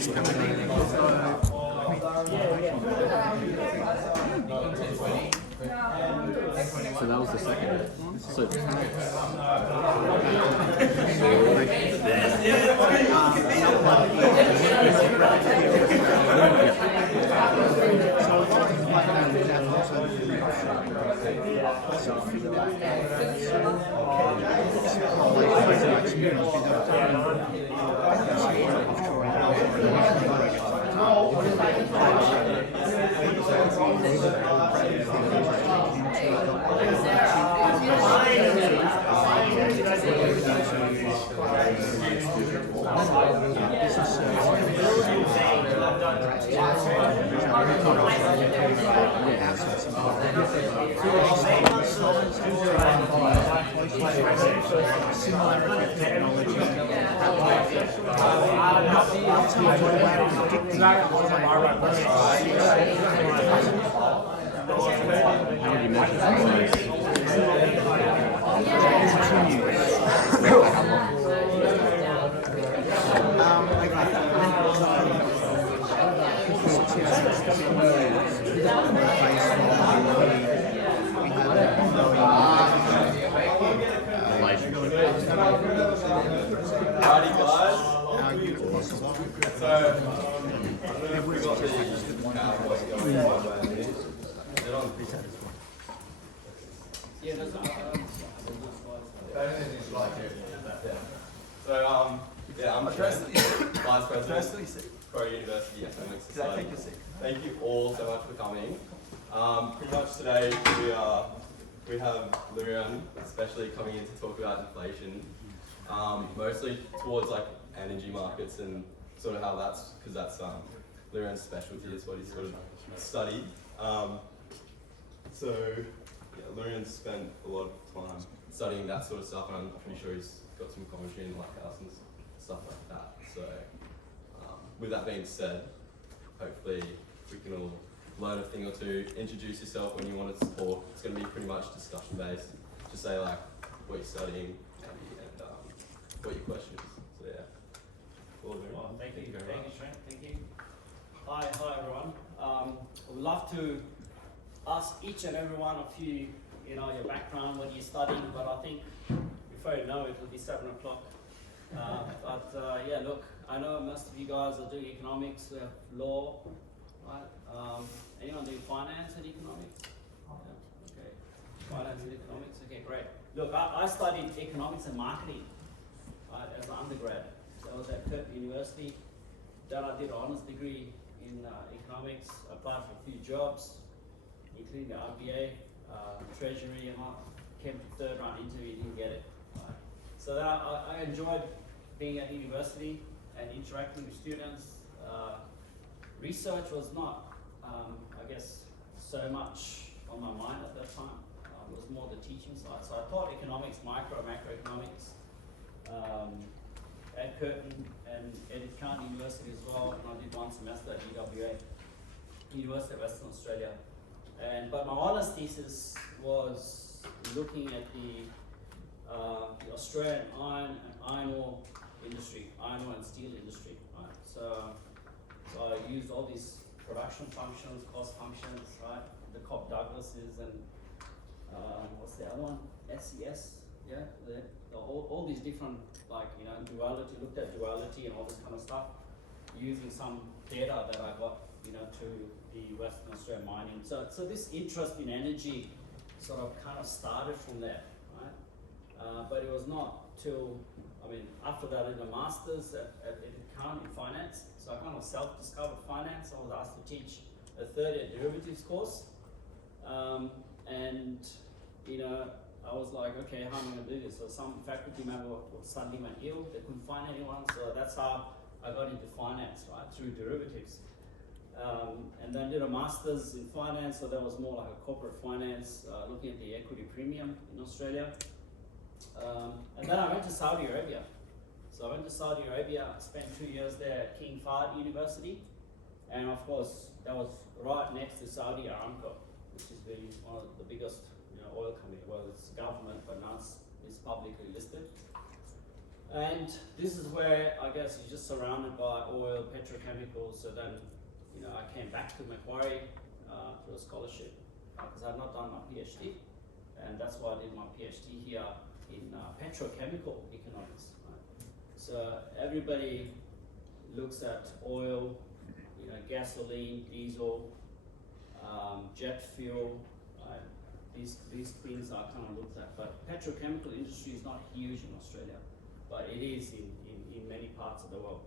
So that was the second one. So I'm Vice President for University Economics Society. Thank you all so much for coming. Pretty much today we have Lurion especially coming in to talk about inflation, mostly towards like energy markets and sort of how that's, because that's Lurion's specialty, is what he's sort of studied. So yeah, Lurion's spent a lot of time studying that sort of stuff, and I'm pretty sure he's got some commentary in Lighthouse and stuff like that. So with that being said, hopefully we can all learn a thing or two. Introduce yourself when you want to talk. It's going to be pretty much discussion based. Just say like what you're studying and what your question is. So yeah. Well, thank you, Trent. Thank you. Hi everyone. I would love to ask each and every one of you, your background, what you're studying, but I think before you know it, it'll be 7 o'clock. Yeah, look, I know most of you guys are doing economics, we have law, right? Anyone doing finance and economics? Yeah, okay. Finance and economics, okay, great. Look, I studied economics and marketing as an undergrad. So I was at Curtin University. Then I did an honours degree in economics, applied for a few jobs, including the RBA, Treasury, and I came to third round interview, didn't get it. So I enjoyed being at university and interacting with students. Research was not, I guess, so much on my mind at that time. It was more the teaching side. So I taught economics, macroeconomics, at Curtin and Edith County University as well, and I did one semester at UWA, University of Western Australia. But my honours thesis was looking at the Australian iron ore industry, iron ore and steel industry. Right? So I used all these production functions, cost functions, right? The Cobb Douglases and what's the other one? SES, yeah. All these different duality. Looked at duality and all this kind of stuff, using some data that I got, to the Western Australian mining. So this interest in energy sort of kind of started from there, right? But it was not till, after that I did a master's at County in finance. So I kind of self-discovered finance. I was asked to teach a third year derivatives course. I was like, okay, how am I going to do this? So some faculty member suddenly went ill, they couldn't find anyone, so that's how I got into finance, right, through derivatives. And then did a master's in finance, so that was more like a corporate finance, looking at the equity premium in Australia. And then I went to Saudi Arabia. So I went to Saudi Arabia, spent 2 years there at King Fahd University, and of course that was right next to Saudi Aramco, which is one of the biggest oil company. Well, it's government, but now it's publicly listed. And this is where I guess you're just surrounded by oil, petrochemicals. So then, you know, I came back to Macquarie through a scholarship because I've not done my PhD, and that's why I did my PhD here in petrochemical economics. Right? So everybody looks at oil, you know, gasoline, diesel, jet fuel. Right? These things are kind of looked at, but petrochemical industry is not huge in Australia, but it is in many parts of the world.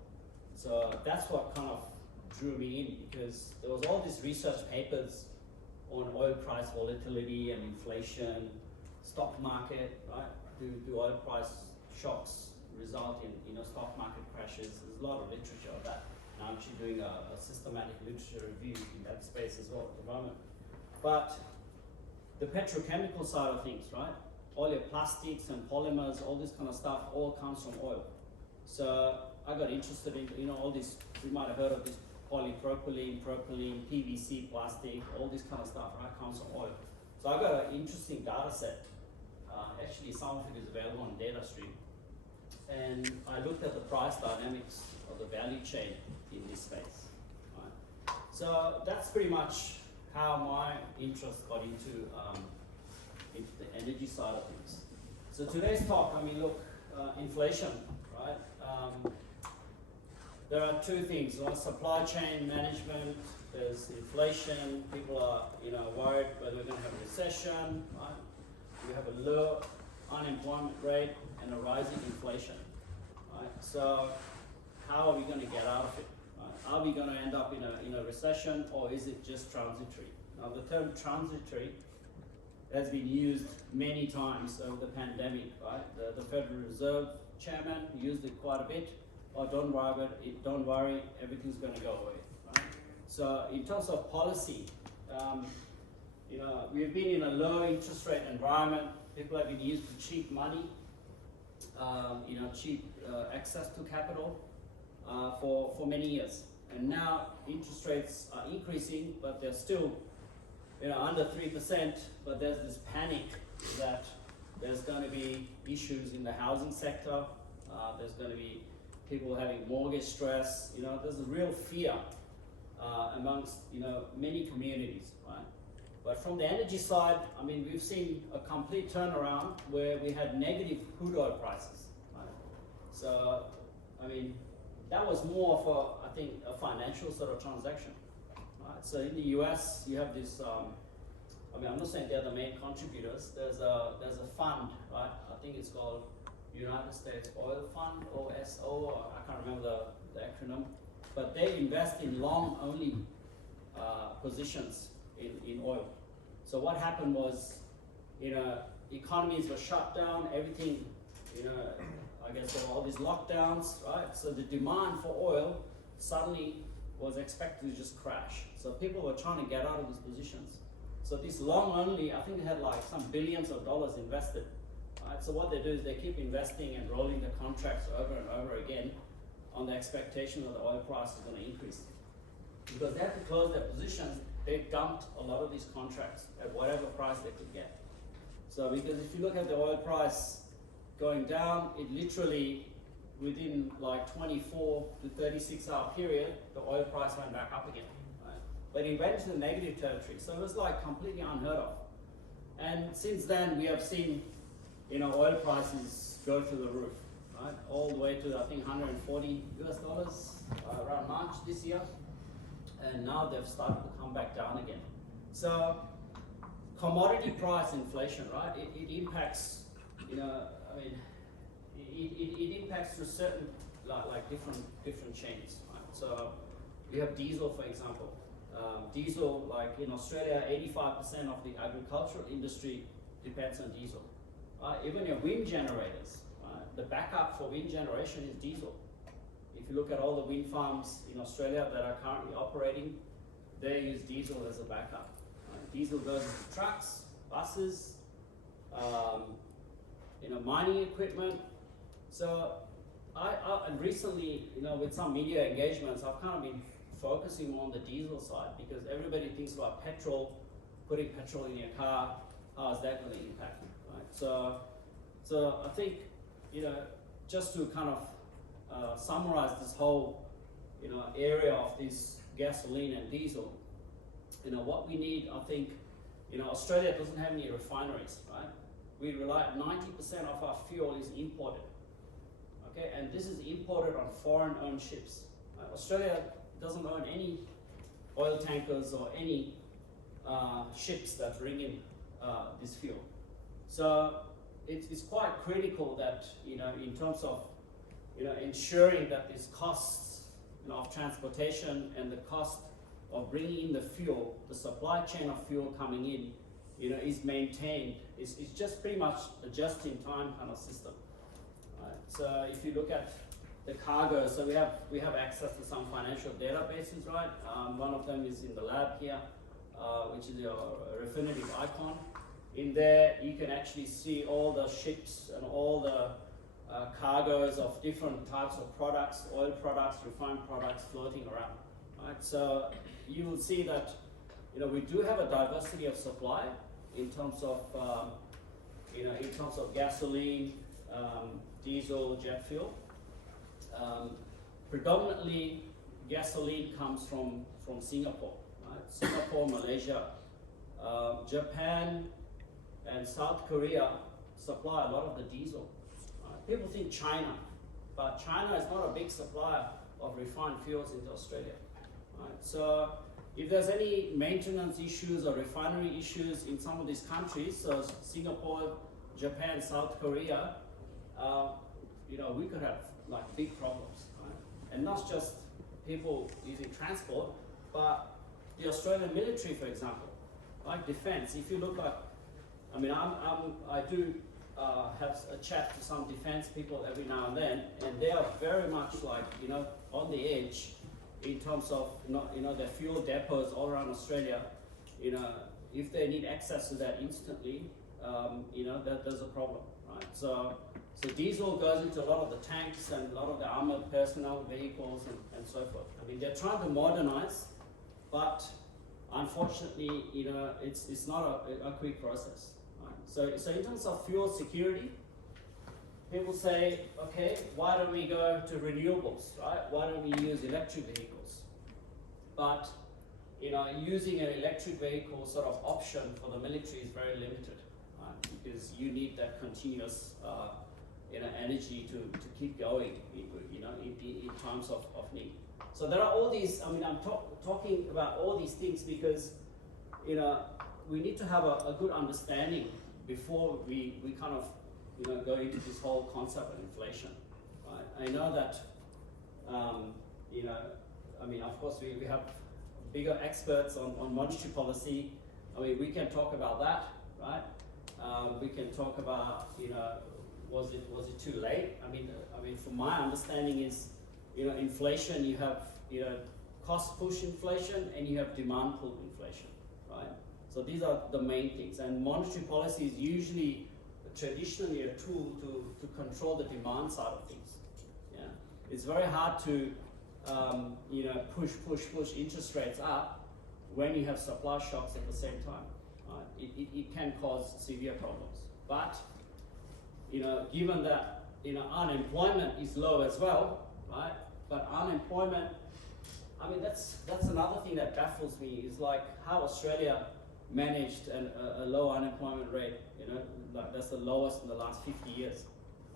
So that's what kind of drew me in, because there was all these research papers on oil price volatility and inflation, stock market, right? Do oil price shocks result in, you know, stock market crashes? There's a lot of literature on that. And I'm actually doing a systematic literature review in that space as well at the moment. But the petrochemical side of things, right? All your plastics and polymers, all this kind of stuff, all comes from oil. So I got interested in, you know, all this, you might have heard of this polypropylene, propylene, PVC, plastic, all this kind of stuff, right, comes from oil. So I got an interesting data set. Actually, some of it is available on DataStream. And I looked at the price dynamics of the value chain in this space. Right? So that's pretty much how my interest got into the energy side of things. So today's talk, I mean, look, inflation, right? There are two things: one, supply chain management. There's inflation. People are, you know, worried whether we're going to have a recession. Right? We have a low unemployment rate and a rising inflation. Right? So how are we going to get out of it? Right? Are we going to end up in a recession, or is it just transitory? Now the term transitory has been used many times over the pandemic. Right? The Federal Reserve chairman used it quite a bit. Oh, don't worry about it. Don't worry, everything's going to go away. Right? So in terms of policy, you know, we've been in a low interest rate environment. People have been used to cheap money, you know, cheap access to capital for many years. And now interest rates are increasing, but they're still, you know, under 3%. But there's this panic that there's going to be issues in the housing sector. There's going to be people having mortgage stress. You know, there's a real fear amongst, you know, many communities, right? But from the energy side, I mean, we've seen a complete turnaround where we had negative crude oil prices, right? So, I mean, that was more of a, I think, a financial sort of transaction, right? So in the US, you have this, I mean, I'm not saying they're the main contributors. There's a fund, right? I think it's called United States Oil Fund, OSO, or I can't remember the acronym, but they invest in long-only positions in oil. So what happened was, you know, economies were shut down, everything, you know, I guess there were all these lockdowns, right? So the demand for oil suddenly was expected to just crash. So people were trying to get out of these positions. So this long-only, I think they had like some billions of dollars invested. Right? So what they do is they keep investing and rolling the contracts over and over again on the expectation that the oil price is going to increase. Because they have to close their positions, they dumped a lot of these contracts at whatever price they could get. So because if you look at the oil price going down, it literally, within like 24 to 36 hour period, the oil price went back up again. Right? But it went to the negative territory. So it was like completely unheard of. And since then, we have seen, you know, oil prices go through the roof, right? All the way to, I think, $140 around March this year. And now they've started to come back down again. So commodity price inflation, right? It impacts, you know, I mean, it impacts through certain, like different chains, right? So we have diesel, for example. Diesel, like in Australia, 85% of the agricultural industry depends on diesel. Even your wind generators, the backup for wind generation is diesel. If you look at all the wind farms in Australia that are currently operating, they use diesel as a backup. Diesel goes into trucks, buses, you know, mining equipment. So I recently, you know, with some media engagements, I've kind of been focusing more on the diesel side because everybody thinks about petrol, putting petrol in your car, how is that going to impact you, right? So I think, you know, just to kind of summarize this whole, area of this gasoline and diesel, what we need, I think, Australia doesn't have any refineries, right? We rely, 90% of our fuel is imported, okay? And this is imported on foreign-owned ships. Australia doesn't own any oil tankers or any ships that bring in this fuel. So it's quite critical that, in terms of, ensuring that these costs, of transportation and the cost of bringing in the fuel, the supply chain of fuel coming in, is maintained. It's just pretty much a just-in-time kind of system. Right? So if you look at the cargo, so we have access to some financial databases, right? One of them is in the lab here, which is your Refinitiv icon. In there, you can actually see all the ships and all the cargoes of different types of products, oil products, refined products floating around. Right? So you will see that we do have a diversity of supply in terms of gasoline, diesel, jet fuel. Predominantly, gasoline comes from Singapore, right? Singapore, Malaysia, Japan, and South Korea supply a lot of the diesel. People think China, but China is not a big supplier of refined fuels into Australia. Right? So if there's any maintenance issues or refinery issues in some of these countries, so Singapore, Japan, South Korea, we could have like big problems. Right? And not just people using transport, but the Australian military, for example, like defense. If you look at, I do have a chat to some defense people every now and then, and they are very much like, on the edge in terms of, their fuel depots all around Australia. If they need access to that instantly, that there's a problem, right? So diesel goes into a lot of the tanks and a lot of the armored personnel vehicles and so forth. They're trying to modernize, but unfortunately, it's not a quick process. So in terms of fuel security, people say, okay, why don't we go to renewables, right? Why don't we use electric vehicles? But, using an electric vehicle sort of option for the military is very limited, right? Because you need that continuous, energy to keep going, in times of need. So there are all these, I'm talking about all these things because, we need to have a good understanding before we kind of go into this whole concept of inflation. Right? I know that of course we have bigger experts on monetary policy. We can talk about that, right? We can talk about was it too late? From my understanding is inflation, you have cost push inflation and you have demand pull inflation, right? So these are the main things, and monetary policy is usually traditionally a tool to control the demand side of things. Yeah, it's very hard to push interest rates up when you have supply shocks at the same time. Right? It can cause severe problems. But given that unemployment is low as well, right? But unemployment, that's another thing that baffles me is like how Australia managed a low unemployment rate, like that's the lowest in the last 50 years.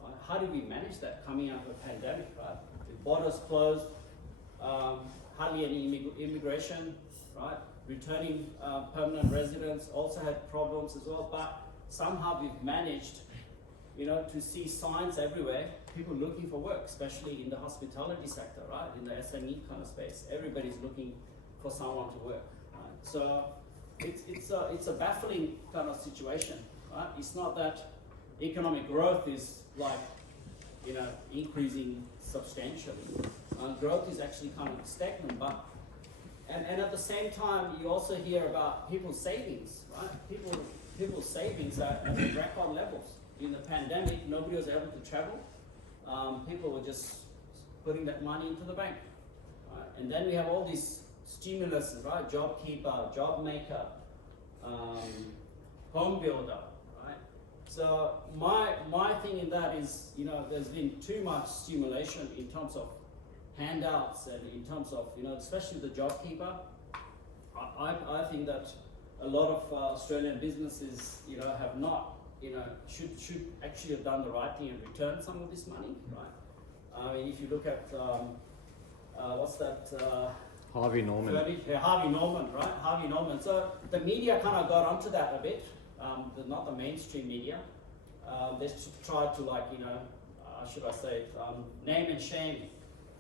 Right? How did we manage that coming out of a pandemic, right? The borders closed, hardly any immigration, right? Returning permanent residents also had problems as well, but somehow we've managed, to see signs everywhere, people looking for work, especially in the hospitality sector, right? In the SME kind of space, everybody's looking for someone to work, right? So it's a baffling kind of situation, right? It's not that economic growth is like, increasing substantially. Growth is actually kind of stagnant, but and at the same time, you also hear about people's savings, right? People's savings are at record levels. In the pandemic, nobody was able to travel. People were just putting that money into the bank, right? And then we have all these stimulus, right? Job keeper, job maker, home builder, right? So my thing in that is, you know, there's been too much stimulation in terms of handouts and in terms of, you know, especially the JobKeeper. I think that a lot of Australian businesses, you know, have not, you know, should actually have done the right thing and returned some of this money, right? I mean, if you look at what's that? Harvey Norman. Harvey Norman, right? Harvey Norman. So the media kind of got onto that a bit. Not the mainstream media. They tried to, like, you know, should I say, name and shame.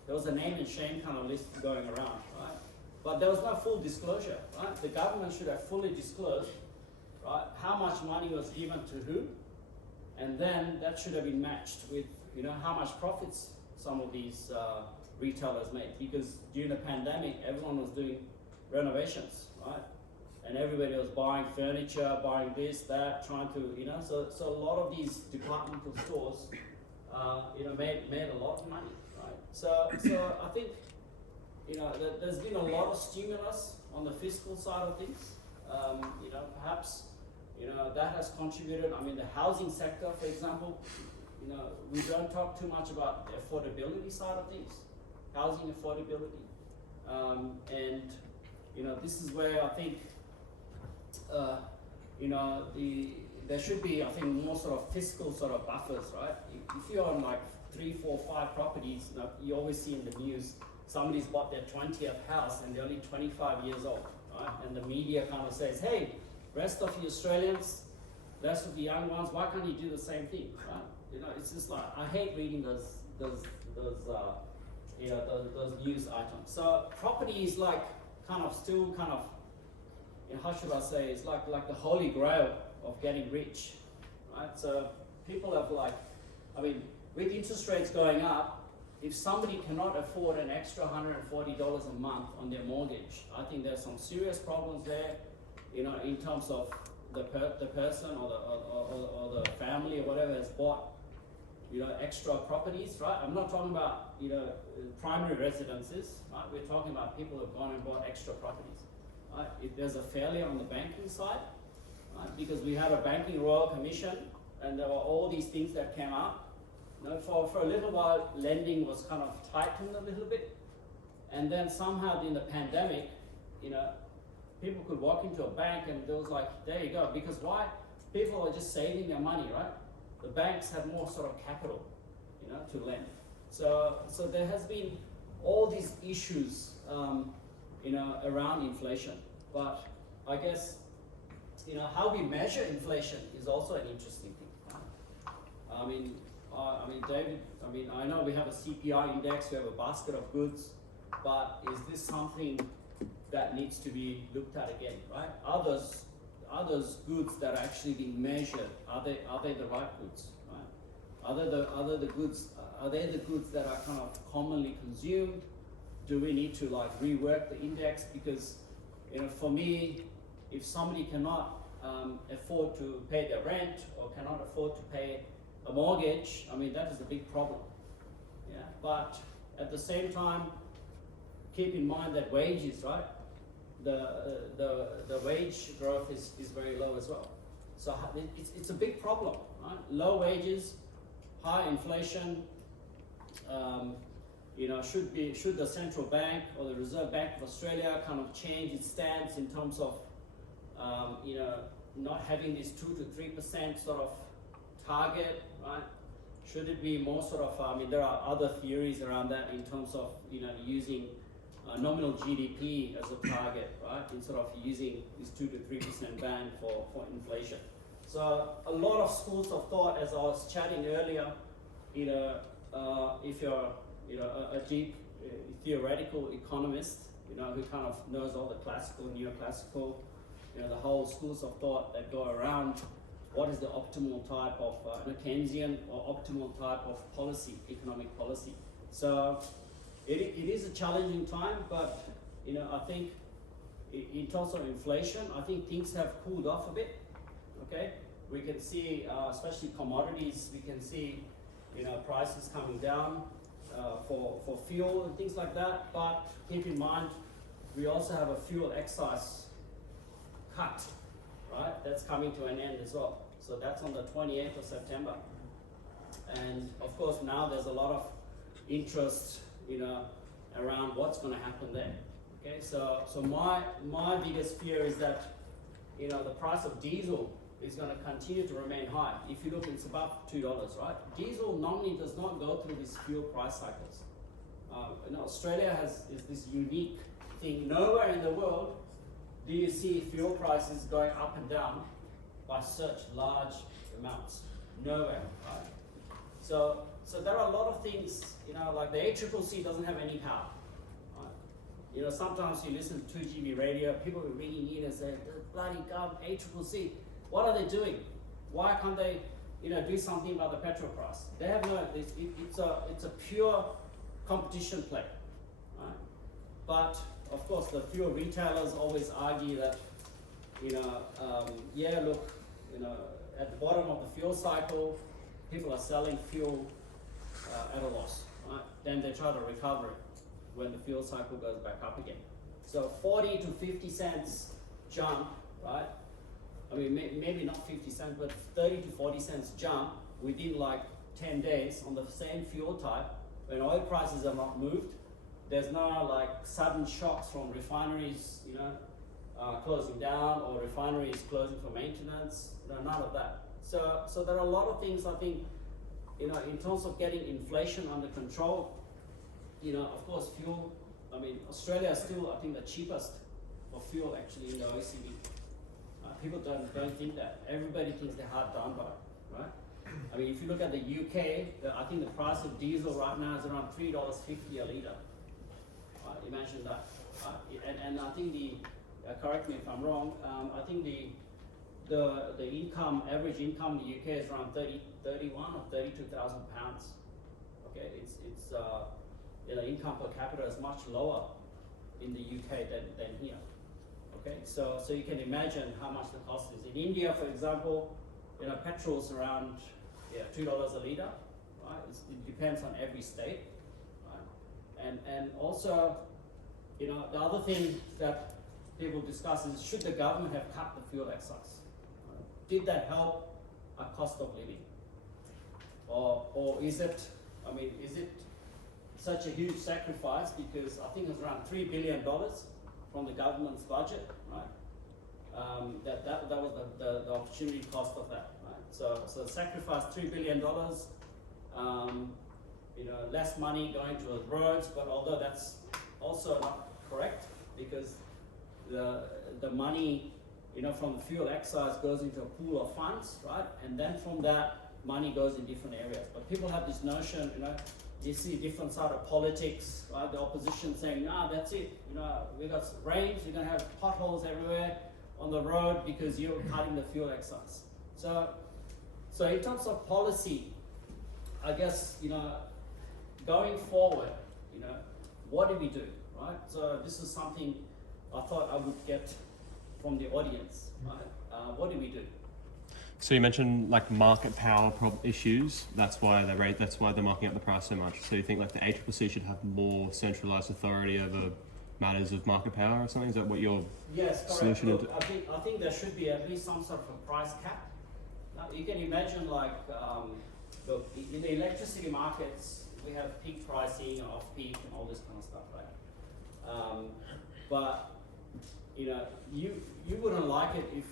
There was a name and shame kind of list going around, right? But there was no full disclosure, right? The government should have fully disclosed, right, how much money was given to who, and then that should have been matched with, you know, how much profits some of these retailers made. Because during the pandemic, everyone was doing renovations, right? And everybody was buying furniture, buying this, that, trying to, you know, so a lot of these departmental stores, you know, made a lot of money, right? So I think, you know, there's been a lot of stimulus on the fiscal side of things. You know, perhaps, you know, that has contributed. I mean, the housing sector, for example, you know, we don't talk too much about the affordability side of things, housing affordability, and, you know, this is where I think, you know, there should be, I think, more sort of fiscal sort of buffers, right? If you own like 3, 4, 5 properties, you know, you always see in the news, somebody's bought their 20th house and they're only 25 years old, right? And the media kind of says, hey, rest of you Australians, rest of the young ones, why can't you do the same thing, right? You know, it's just like, I hate reading those you know, those news items. So property is like kind of still kind of, you know, how should I say, it's like the holy grail of getting rich, right? So people have, like, I mean, with interest rates going up, if somebody cannot afford an extra $140 a month on their mortgage, I think there's some serious problems there, you know, in terms of the person or the family or whatever has bought, you know, extra properties, right? I'm not talking about, you know, primary residences, right? We're talking about people who have gone and bought extra properties, right? If there's a failure on the banking side, right? Because we had a banking royal commission and there were all these things that came out. You know, for a little while, lending was kind of tightened a little bit, and then somehow in the pandemic, you know, people could walk into a bank and there was like, there you go. Because why? People are just saving their money, right? The banks have more sort of capital, you know, to lend. So there has been all these issues, you know, around inflation. But I guess, you know, how we measure inflation is also an interesting thing. Right? I mean, David, I mean, I know we have a CPI index, we have a basket of goods, but is this something that needs to be looked at again, right? Are those goods that are actually being measured, are they the right goods, right? Are they the goods that are kind of commonly consumed? Do we need to, like, rework the index? Because, you know, for me, if somebody cannot afford to pay their rent or cannot afford to pay a mortgage, I mean, that is a big problem. Yeah, but at the same time, keep in mind that wages, right? The wage growth is very low as well. So it's a big problem, right? Low wages, high inflation. You know, should the central bank or the Reserve Bank of Australia kind of change its stance in terms of, you know, not having this 2 to 3% sort of target, right? Should it be more sort of, I mean, there are other theories around that in terms of, you know, using nominal GDP as a target, right? Instead of using this 2 to 3% band for inflation. So a lot of schools of thought, as I was chatting earlier, you know, if you're, you know, a deep theoretical economist, you know, who kind of knows all the classical, neoclassical, you know, the whole schools of thought that go around what is the optimal type of Keynesian or optimal type of policy, economic policy. So it is a challenging time, but, you know, I think in terms of inflation, I think things have cooled off a bit. Okay, we can see, especially commodities, we can see, you know, prices coming down for fuel and things like that. But keep in mind, we also have a fuel excise cut, right? That's coming to an end as well. So that's on the 28th of September. And of course now there's a lot of interest, around what's going to happen there. Okay, so my biggest fear is that, the price of diesel is going to continue to remain high. If you look, it's about $2, right? Diesel normally does not go through these fuel price cycles. Australia is this unique thing. Nowhere in the world do you see fuel prices going up and down by such large amounts. Nowhere, right? So there are a lot of things, like the ACCC doesn't have any power. Right? Sometimes you listen to 2GB radio, people are ringing in and say, the bloody government, ACCC, what are they doing? Why can't they, do something about the petrol price? They have no, it's a pure competition play, right? But of course, the fuel retailers always argue that, yeah, look, at the bottom of the fuel cycle, people are selling fuel at a loss, right? Then they try to recover it when the fuel cycle goes back up again. So 40 to 50 cents jump, right? I mean, maybe not 50 cents, but 30 to 40 cents jump within like 10 days on the same fuel type. When oil prices are not moved, there's no like sudden shocks from refineries, closing down or refineries closing for maintenance. None of that. So there are a lot of things I think, in terms of getting inflation under control. Of course, fuel. I mean, Australia is still, I think, the cheapest for fuel actually in the OECD. People don't think that. Everybody thinks they're hard done by, right? I mean, if you look at the UK, I think the price of diesel right now is around $3.50 a litre. Imagine that. And I think correct me if I'm wrong, I think the income, average income in the UK is around 31 or 32,000 pounds. Okay, it's income per capita is much lower in the UK than here. Okay, so you can imagine how much the cost is. In India, for example, petrol's around $2 a litre, right? It depends on every state, right? And also, the other thing that people discuss is, should the government have cut the fuel excise? Did that help our cost of living? Or is it such a huge sacrifice? Because I think it's around $3 billion from the government's budget, right? That was the opportunity cost of that, right? So sacrifice $3 billion, less money going to roads, but although that's also not correct, because the money, from the fuel excise goes into a pool of funds, right? And then from that, money goes in different areas. But people have this notion, you see different side of politics, right? The opposition saying, nah, that's it. We got rains, we're gonna have potholes everywhere on the road because you're cutting the fuel excise. So in terms of policy, I guess, going forward, what do we do, right? So this is something I thought I would get from the audience, right? What do we do? So you mentioned like market power issues. That's why they're marking up the price so much. So you think like the ACCC should have more centralized authority over matters of market power or something? Is that what your solution is? Look, I think there should be at least some sort of a price cap. Now, you can imagine like, look, in the electricity markets, we have peak pricing, off-peak, and all this kind of stuff, right? But you wouldn't like it if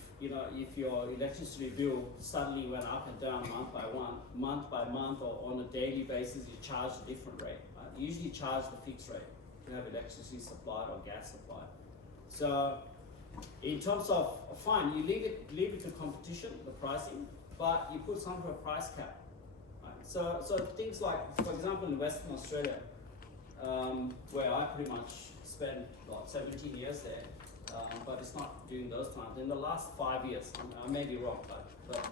your electricity bill suddenly went up and down month by month, or on a daily basis, you charge a different rate. Right? You usually charge the fixed rate if you have electricity supplied or gas supplied. So in terms of, fine, you leave it to competition, the pricing, but you put some sort of price cap. Right? So things like, for example, in Western Australia, where I pretty much spent 17 years there, but it's not during those times. In the last 5 years, I may be wrong, but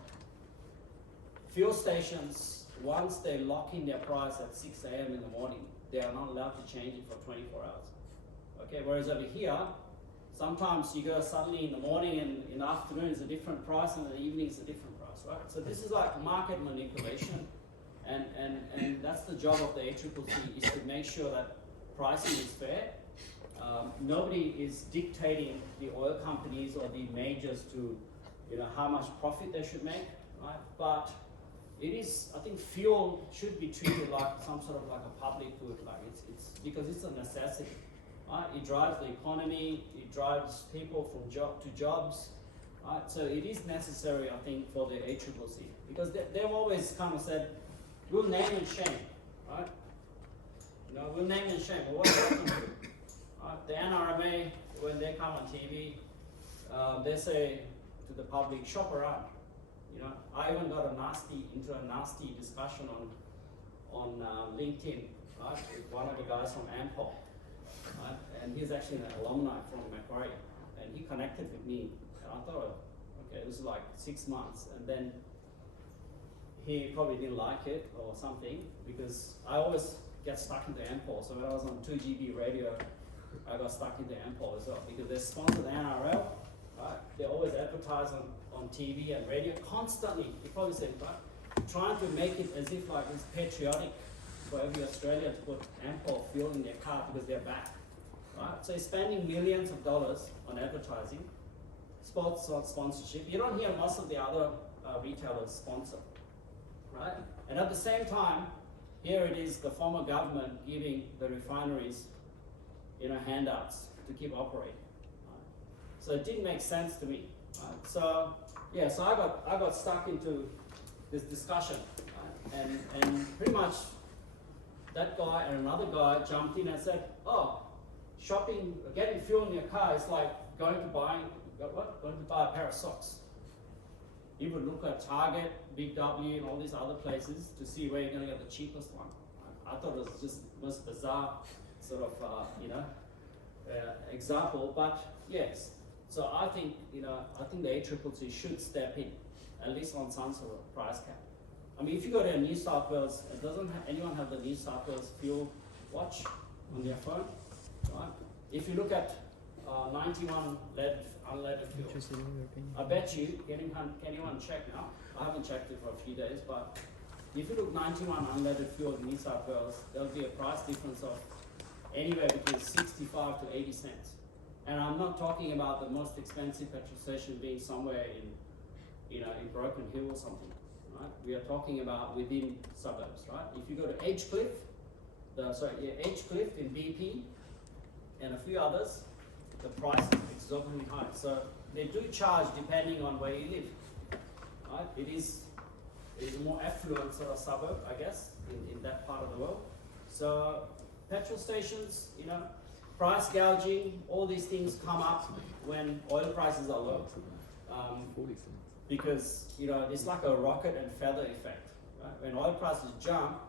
fuel stations, once they lock in their price at 6 a.m. in the morning, they are not allowed to change it for 24 hours. Okay, whereas over here, sometimes you go suddenly in the morning and in the afternoon it's a different price and in the evening it's a different price, right? So this is like market manipulation, and that's the job of the ACCC, is to make sure that pricing is fair. Nobody is dictating the oil companies or the majors to, how much profit they should make, right? But it is, I think fuel should be treated like some sort of like a public good, like it's because it's a necessity, right? It drives the economy, it drives people from job to jobs, right? So it is necessary, I think, for the ACCC, because they've always kind of said, we'll name and shame, right? You know, we'll name and shame, but what does that do? Right? The NRMA, when they come on TV, they say to the public, shop around. You know, I even got into a nasty discussion on LinkedIn, right, with one of the guys from Ampol, right, and he's actually an alumni from Macquarie, and he connected with me, and I thought, okay, it was like 6 months, and then he probably didn't like it or something, because I always get stuck into Ampol, so when I was on 2GB radio, I got stuck into Ampol as well, because they sponsor the NRL, right, they always advertise on TV and radio constantly, you probably said, right, trying to make it as if like it's patriotic for every Australian to put Ampol fuel in their car because they're back, right? So spending millions of dollars on advertising, sports sponsorship. You don't hear most of the other retailers sponsor, right? And at the same time, here it is the former government giving the refineries, you know, handouts to keep operating. Right? So it didn't make sense to me. Right? So yeah, so I got stuck into this discussion, right? And pretty much that guy and another guy jumped in and said, oh, shopping, getting fuel in your car is like going to buy a pair of socks. You would look at Target, Big W, and all these other places to see where you're going to get the cheapest one. I thought it was just the most bizarre sort of, example, but yes. So I think, I think the ACCC should step in, at least on some sort of price cap. I mean, if you go to New South Wales, doesn't anyone have the New South Wales fuel watch on their phone, right? If you look at 91 unleaded fuel, I bet you, can anyone check now? I haven't checked it for a few days, but if you look 91 unleaded fuel in New South Wales, there'll be a price difference of anywhere between 65 to 80 cents. And I'm not talking about the most expensive petrol station being somewhere in Broken Hill or something, right? We are talking about within suburbs, right? If you go to Edgecliff, Edgecliff in BP and a few others, the price is exorbitantly high. So they do charge depending on where you live, right? It is a more affluent sort of suburb, I guess, in that part of the world. So petrol stations, price gouging, all these things come up when oil prices are low. Because, it's like a rocket and feather effect, right? When oil prices jump,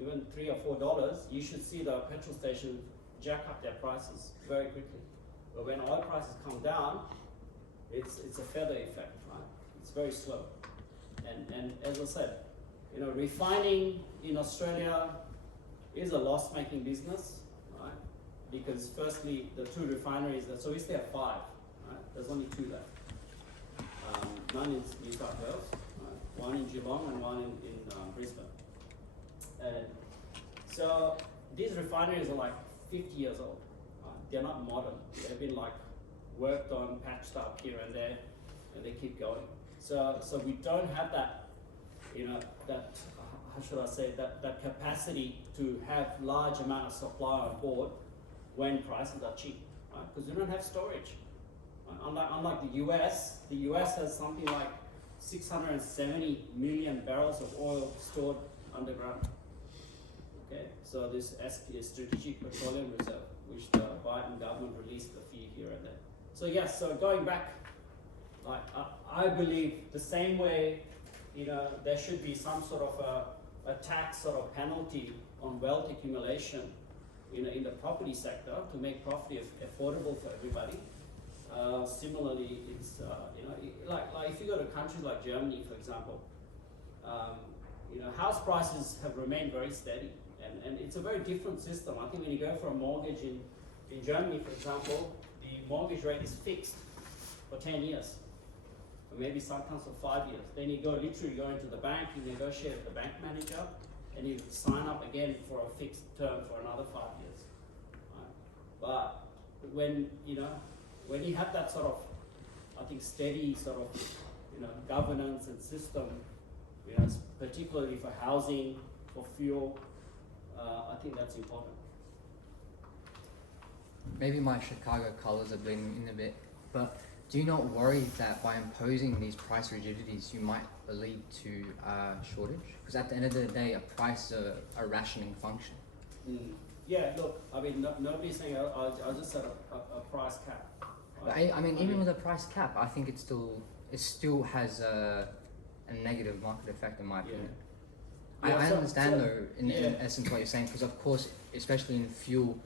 even $3 or $4, you should see the petrol station jack up their prices very quickly. But when oil prices come down, it's a feather effect, right? It's very slow. And as I said, refining in Australia is a loss-making business, right? Because firstly, the two refineries, so we still have 5, right? There's only 2 left. None in New South Wales, right? 1 in Geelong and 1 in Brisbane. And so these refineries are like 50 years old. They're not modern. They've been like worked on, patched up here and there, and they keep going. So we don't have that, that, how should I say, that capacity to have large amount of supply on board when prices are cheap, right? Because we don't have storage. Unlike the US has something like 670 million barrels of oil stored underground. Okay, so this SPS, Strategic Petroleum Reserve, which the Biden government released a few here and there. So yes, so going back, like I believe the same way, there should be some sort of a tax or a penalty on wealth accumulation, in the property sector to make property affordable for everybody. Similarly, it's like if you go to countries like Germany, for example, house prices have remained very steady, and it's a very different system. I think when you go for a mortgage in Germany, for example, the mortgage rate is fixed for 10 years, or maybe sometimes for 5 years. Then you literally go into the bank, you negotiate with the bank manager, and you sign up again for a fixed term for another 5 years. Right? But when you have that sort of, I think, steady sort of, governance and system, You know, particularly for housing, for fuel. I think that's important. Maybe my Chicago colors are bleeding in a bit, but do you not worry that by imposing these price rigidities, you might lead to shortage? Because at the end of the day, a price is a rationing function. Yeah, look, I mean, nobody's saying I just set a price cap. Right? I mean, even with a price cap, I think it still has a negative market effect, in my opinion. Yeah, I so- understand so- though, in essence, what you're saying, because of course, especially in fuel,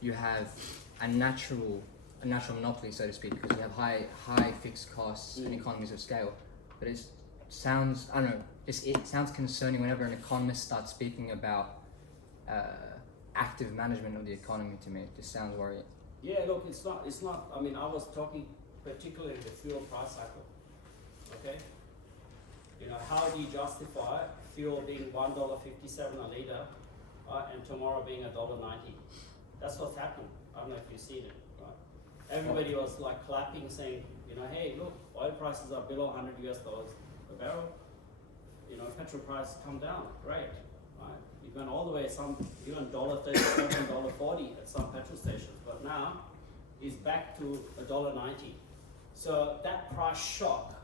you have a natural monopoly, so to speak, because you have high fixed costs and economies of scale. But it sounds, I don't know, it sounds concerning whenever an economist starts speaking about active management of the economy. To me, it just sounds worrying. Yeah, look, it's not, I mean, I was talking particularly the fuel price cycle, okay? You know, how do you justify fuel being $1.57 a litre and tomorrow being $1.90? That's what's happened. I don't know if you've seen it, right? Everybody was like clapping, saying, you know, hey, look, oil prices are below $100 per barrel. You know, petrol prices come down, great, right? It went all the way, even $1.37, $1.40 at some petrol stations, but now it's back to $1.90. So that price shock,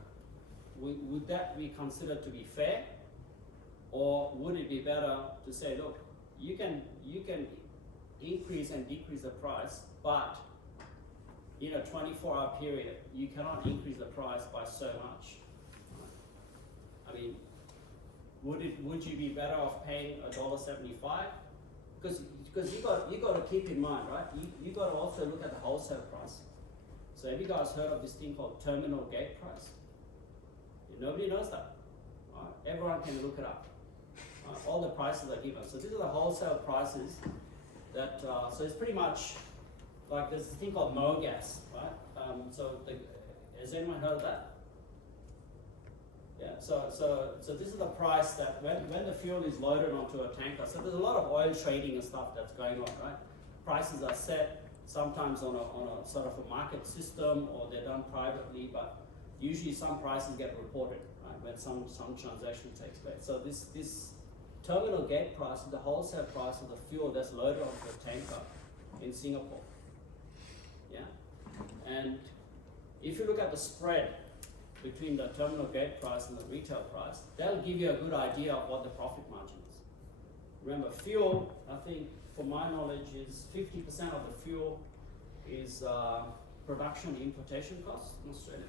would that be considered to be fair, or would it be better to say, look, you can increase and decrease the price, but in a 24-hour period, you cannot increase the price by so much. I mean, would you be better off paying $1.75? Because you got to keep in mind, right? You got to also look at the wholesale price. So have you guys heard of this thing called terminal gate price? Nobody knows that. Right? Everyone can look it up. All the prices are given. So these are the wholesale prices that. So it's pretty much like there's this thing called MoGas, right? Has anyone heard of that? Yeah. So this is the price that when the fuel is loaded onto a tanker. So there's a lot of oil trading and stuff that's going on, right? Prices are set sometimes on a sort of a market system, or they're done privately, but usually some prices get reported, right, when some transaction takes place. So this terminal gate price is the wholesale price of the fuel that's loaded onto a tanker in Singapore. Yeah, and if you look at the spread between the terminal gate price and the retail price, that'll give you a good idea of what the profit margin is. Remember, fuel, I think, from my knowledge, is 50% of the fuel is production and importation costs in Australia.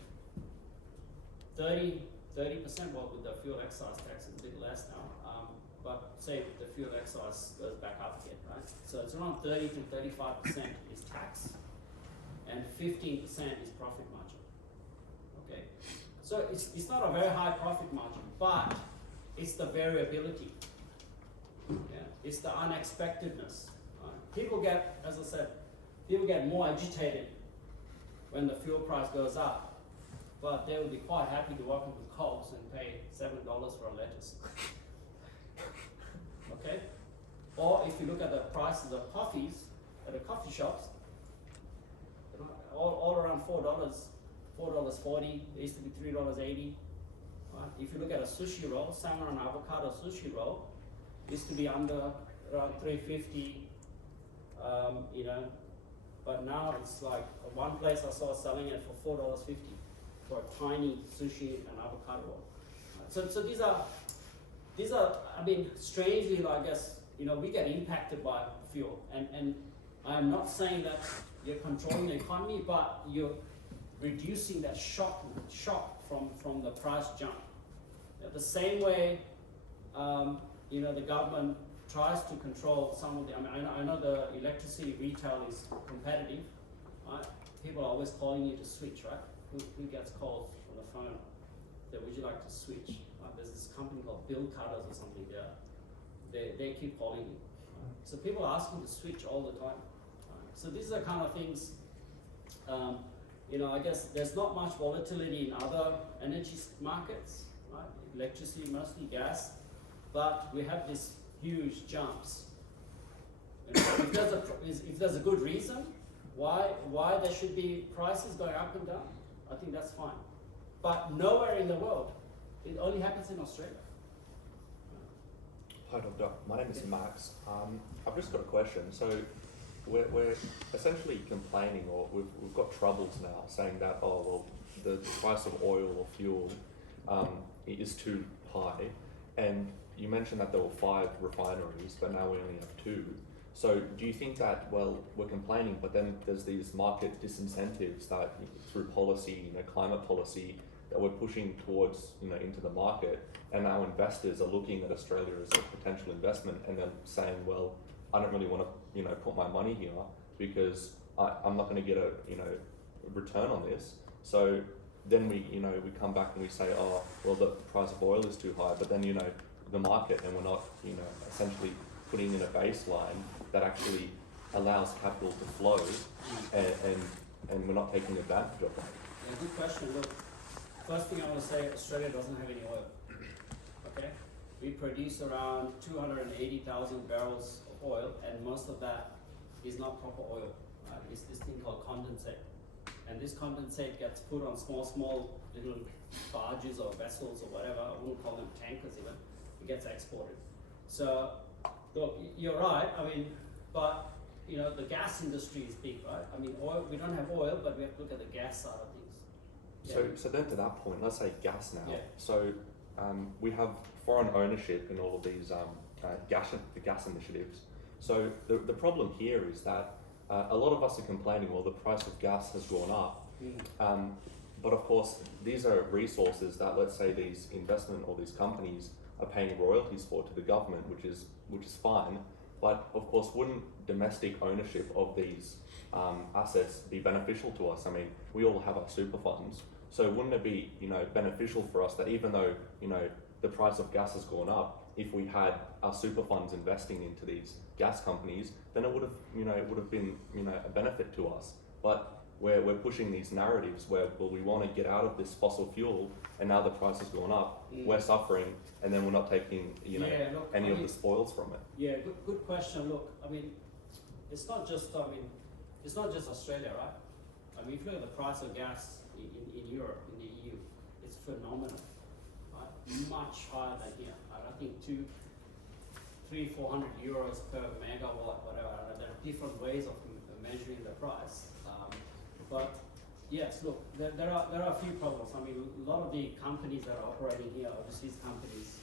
30%, well, with the fuel excise tax, it's a bit less now, but say the fuel excise goes back up again, right? So it's around 30 to 35% is tax, and 15% is profit margin, okay? So it's not a very high profit margin, but it's the variability, yeah? It's the unexpectedness, right? People get, as I said, people get more agitated when the fuel price goes up, but they will be quite happy to walk into Coles and pay $7 for a lettuce. Okay? Or if you look at the prices of coffees at the coffee shops, all around $4, $4.40, they used to be $3.80. Right? If you look at a sushi roll, salmon and avocado sushi roll, used to be under around $3.50, you know, but now it's like one place I saw selling it for $4.50 for a tiny sushi and avocado roll. Right? So these are, I mean, strangely, I guess, you know, we get impacted by fuel, and I'm not saying that you're controlling the economy, but you're reducing that shock from the price jump. The same way, you know, the government tries to control some of the, I mean, I know the electricity retail is competitive, right? People are always calling you to switch, right? Who gets called on the phone that would you like to switch? There's this company called Bill Cutters or something there. They keep calling you. Right? So people are asking to switch all the time. Right? So these are kind of things, you know, I guess there's not much volatility in other energy markets, right? Electricity, mostly gas, but we have these huge jumps. You know, if there's a good reason why there should be prices going up and down, I think that's fine. But nowhere in the world, it only happens in Australia. Hi, Doctor. My name is Max. I've just got a question. So, we're essentially complaining, or we've got troubles now, saying that the price of oil or fuel is too high, and you mentioned that there were 5 refineries, but now we only have 2. So, do you think that we're complaining, but then there's these market disincentives that through policy, climate policy, that we're pushing towards, into the market, and our investors are looking at Australia as a potential investment, and then saying, well, I don't really want to, put my money here because I'm not going to get a, return on this. So then we come back and we say, oh, well, the price of oil is too high, but then, the market, and we're not, essentially putting in a baseline that actually allows capital to flow, and we're not taking advantage of that. Yeah, good question. Look, first thing I want to say, Australia doesn't have any oil. Okay? We produce around 280,000 barrels of oil, and most of that is not proper oil. It's this thing called condensate. And this condensate gets put on small little barges or vessels or whatever. I wouldn't call them tankers even. It gets exported. So, look, you're right. I mean, but the gas industry is big, right? I mean, oil. We don't have oil, but we have to look at the gas side of things. Yeah. So then to that point, let's say gas now. Yeah. So we have foreign ownership in all of these gas initiatives. So the problem here is that a lot of us are complaining, well, the price of gas has gone up. But of course, these are resources that, let's say, these investment or these companies are paying royalties for to the government, which is fine. But of course, wouldn't domestic ownership of these assets be beneficial to us? I mean, we all have our super funds. So wouldn't it be, beneficial for us that even though, the price of gas has gone up, if we had our super funds investing into these gas companies, then it would have been, a benefit to us. But we're pushing these narratives where, well, we want to get out of this fossil fuel, and now the price has gone up, we're suffering, and then we're not taking, any of the spoils from it. Yeah, good question. Look, I mean, it's not just Australia, right? I mean, if you look at the price of gas in Europe, in the EU, it's phenomenal, right? Much higher than here. I think 300-400 euros per megawatt, whatever. There are different ways of measuring the price. But yes, look, there are a few problems. I mean, a lot of the companies that are operating here, overseas companies,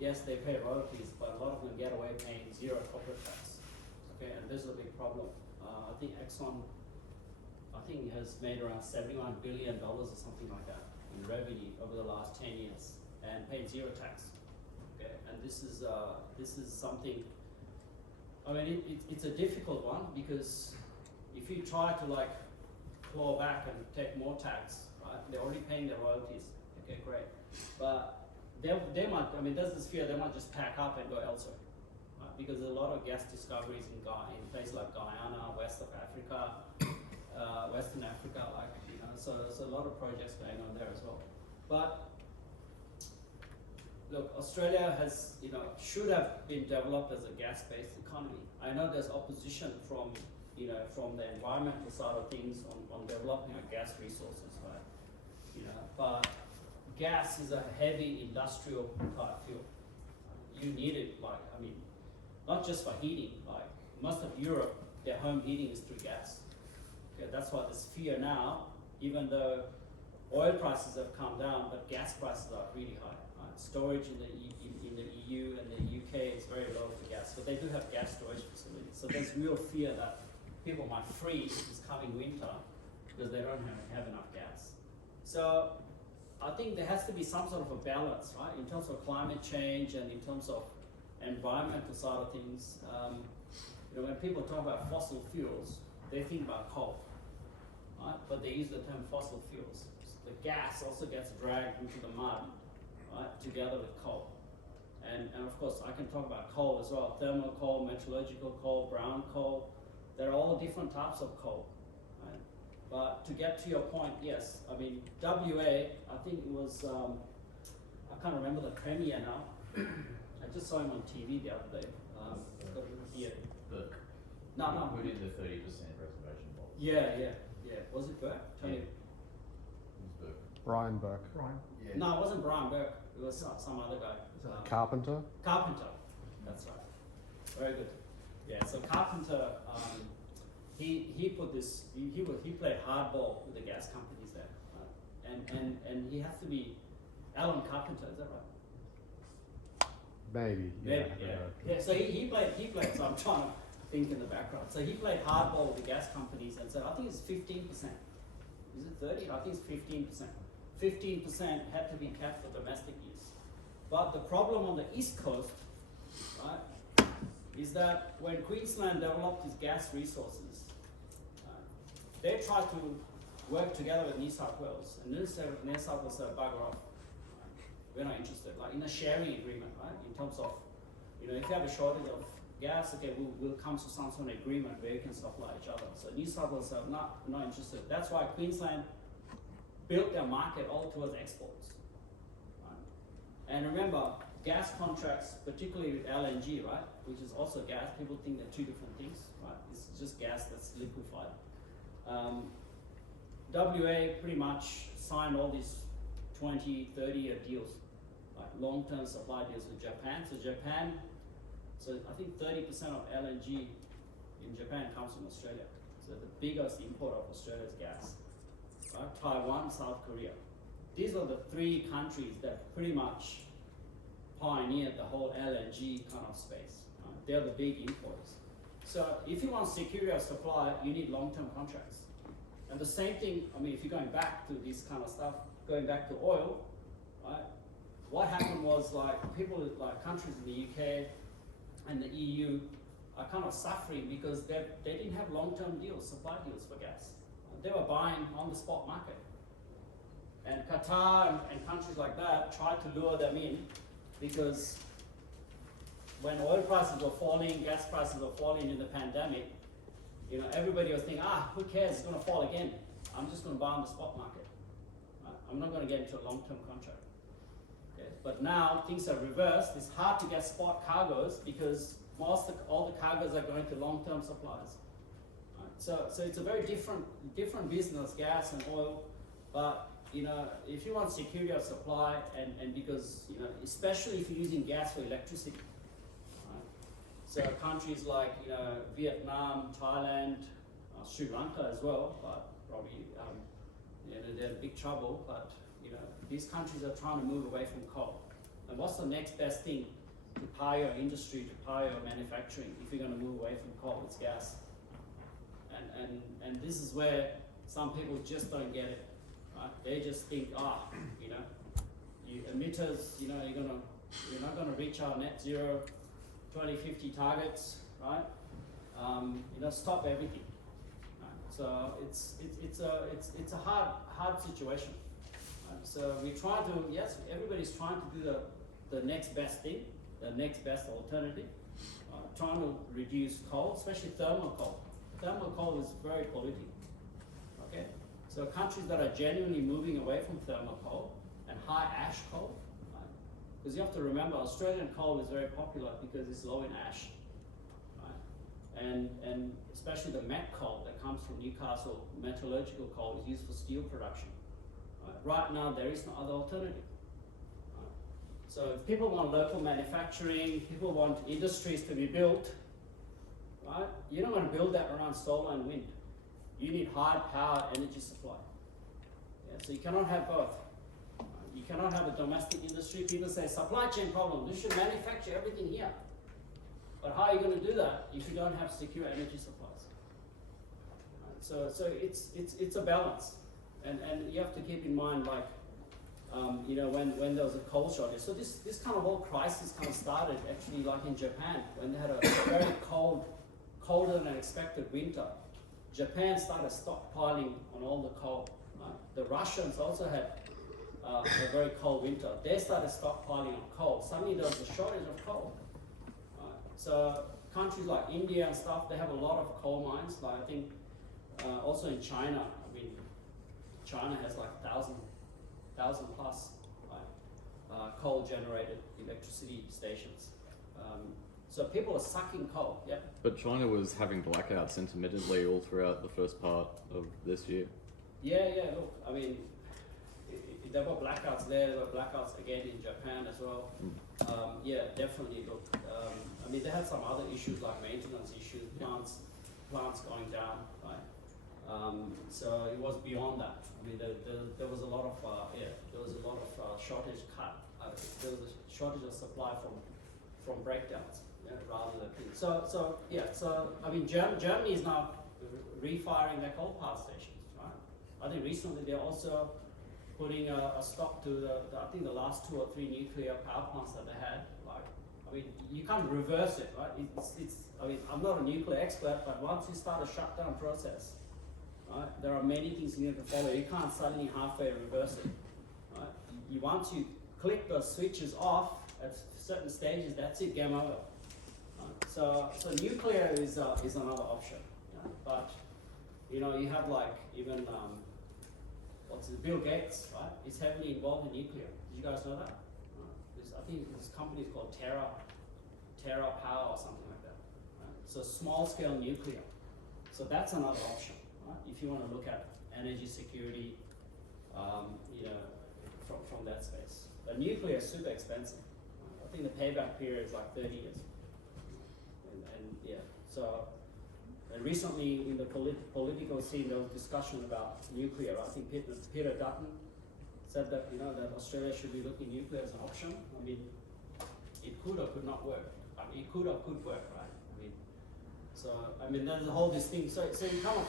yes, they pay royalties, but a lot of them get away paying 0 corporate tax. Okay, and this is a big problem. I think Exxon, has made around $71 billion or something like that in revenue over the last 10 years, and paid 0 tax. Okay, and this is something. I mean, it's a difficult one, because if you try to claw back and take more tax, right? They're already paying their royalties. Okay, great, but they might. I mean, there's this fear they might just pack up and go elsewhere, right? Because there's a lot of gas discoveries in places like Guyana, west of Africa, Western Africa, so a lot of projects going on there as well. But look, Australia has, should have been developed as a gas-based economy. I know there's opposition from the environmental side of things on developing our gas resources, right? But gas is a heavy industrial type fuel. You need it, not just for heating. Like most of Europe, their home heating is through gas. Okay, that's why there's fear now, even though oil prices have come down, but gas prices are really high. Right? Storage in the EU and the UK is very low for gas, but they do have gas storage facilities. So there's real fear that people might freeze this coming winter because they don't have enough gas. So I think there has to be some sort of a balance, right, in terms of climate change and in terms of environmental side of things. When people talk about fossil fuels, they think about coal, right? But they use the term fossil fuels. The gas also gets dragged into the mud, right, together with coal. And of course, I can talk about coal as well: thermal coal, metallurgical coal, brown coal. They're all different types of coal, right? But to get to your point, yes, I mean, WA, I think it was, I can't remember the premier now. I just saw him on TV the other day. Burke. No. Put in the 30% reservation box. Yeah. Was it Burke? Tony. Yeah. It was Burke. Brian Burke. Yeah. No, it wasn't Brian Burke. It was some other guy. Carpenter. Carpenter. That's right. Very good. Yeah. So Carpenter, he put this. He played hardball with the gas companies there, and he has to be Alan Carpenter. Is that right? Maybe. Maybe. Yeah. So he played. So I'm trying to think in the background. So he played hardball with the gas companies, and so I think it's 15%. Is it 30? I think it's 15%. 15% had to be kept for domestic use. But the problem on the East Coast, right, is that when Queensland developed its gas resources, they tried to work together with New South Wales, and New South Wales said, bugger off. We're not interested, like in a sharing agreement, right? In terms of, if you have a shortage of gas, okay, we'll come to some sort of agreement where you can supply each other. So New South Wales said, not interested. That's why Queensland built their market all towards exports. Right? And remember, gas contracts, particularly with LNG, right, which is also gas, people think they're two different things, right? It's just gas that's liquefied. WA pretty much signed all these 20, 30-year deals, like long-term supply deals with Japan. So I think 30% of LNG in Japan comes from Australia. So the biggest import of Australia is gas. Right? Taiwan, South Korea. These are the three countries that pretty much pioneered the whole LNG kind of space. Right? They're the big importers. So if you want security of supply, you need long-term contracts. And the same thing, if you're going back to this kind of stuff, going back to oil, right? What happened was people like countries in the UK and the EU are kind of suffering because they didn't have long-term deals, supply deals for gas. They were buying on the spot market. And Qatar and countries like that tried to lure them in because when oil prices were falling, gas prices were falling in the pandemic, everybody was thinking, who cares, it's going to fall again. I'm just going to buy on the spot market. I'm not going to get into a long-term contract. Okay? But now things are reversed. It's hard to get spot cargoes because all the cargoes are going to long-term supplies. Right? So it's a very different business, gas and oil. But if you want security of supply, and because especially if you're using gas for electricity. Right? So countries like Vietnam, Thailand, Sri Lanka as well, but probably they're in big trouble. But these countries are trying to move away from coal. And what's the next best thing to power your industry, to power your manufacturing? If you're going to move away from coal, it's gas. And this is where some people just don't get it. Right? They just think, you emitters, you're not going to reach our net zero 2050 targets, right? Stop everything. Right? So it's a hard situation. Right? So we try to, yes, everybody's trying to do the next best thing, the next best alternative. Trying to reduce coal, especially thermal coal. Thermal coal is very polluting. Okay, so countries that are genuinely moving away from thermal coal and high ash coal, because you have to remember Australian coal is very popular because it's low in ash, right? And especially the met coal that comes from Newcastle, metallurgical coal is used for steel production. Right now there is no other alternative. So if people want local manufacturing, people want industries to be built, right? You're not going to build that around solar and wind. You need high-powered energy supply. Yeah, so you cannot have both. You cannot have a domestic industry. People say supply chain problem. You should manufacture everything here. But how are you going to do that if you don't have secure energy supplies? Right? So it's a balance, and you have to keep in mind when there was a coal shortage. So this kind of whole crisis kind of started actually like in Japan when they had a very colder than expected winter. Japan started stockpiling on all the coal. Right? The Russians also had a very cold winter. They started stockpiling on coal. Suddenly there was a shortage of coal. Right? So countries like India and stuff, they have a lot of coal mines. Like I think also in China, China has like 1,000 plus coal generated electricity stations. So people are sucking coal, yep. But China was having blackouts intermittently all throughout the first part of this year. Yeah, look, there were blackouts there were blackouts again in Japan as well. Yeah, definitely. Look, I mean, they had some other issues like maintenance issues, plants going down, right? So it was beyond that. I mean, there was a lot of shortage there was a shortage of supply from breakdowns, rather than things. So I mean, Germany is now refiring their coal power stations, right? I think recently they're also putting a stop to I think the last 2 or 3 nuclear power plants that they had. Like, I mean, you can't reverse it, right? I mean, I'm not a nuclear expert, but once you start a shutdown process, right, there are many things you need to follow. You can't suddenly halfway reverse it, right? You once you click those switches off at certain stages, that's it, game over. Right? So nuclear is another option, but you know, you have like even Bill Gates, right? Is heavily involved in nuclear. Did you guys know that? I think this company is called Terra Power or something like that. Right? So small scale nuclear. So that's another option, right? If you want to look at energy security, you know, from that space. But nuclear is super expensive. I think the payback period is like 30 years. And yeah, so. And recently in the political scene there was discussion about nuclear. I think Peter Dutton said that, you know, that Australia should be looking at nuclear as an option. I mean, it could or could not work. I mean, it could or could work, right? I mean, there's a whole this thing. So you kind of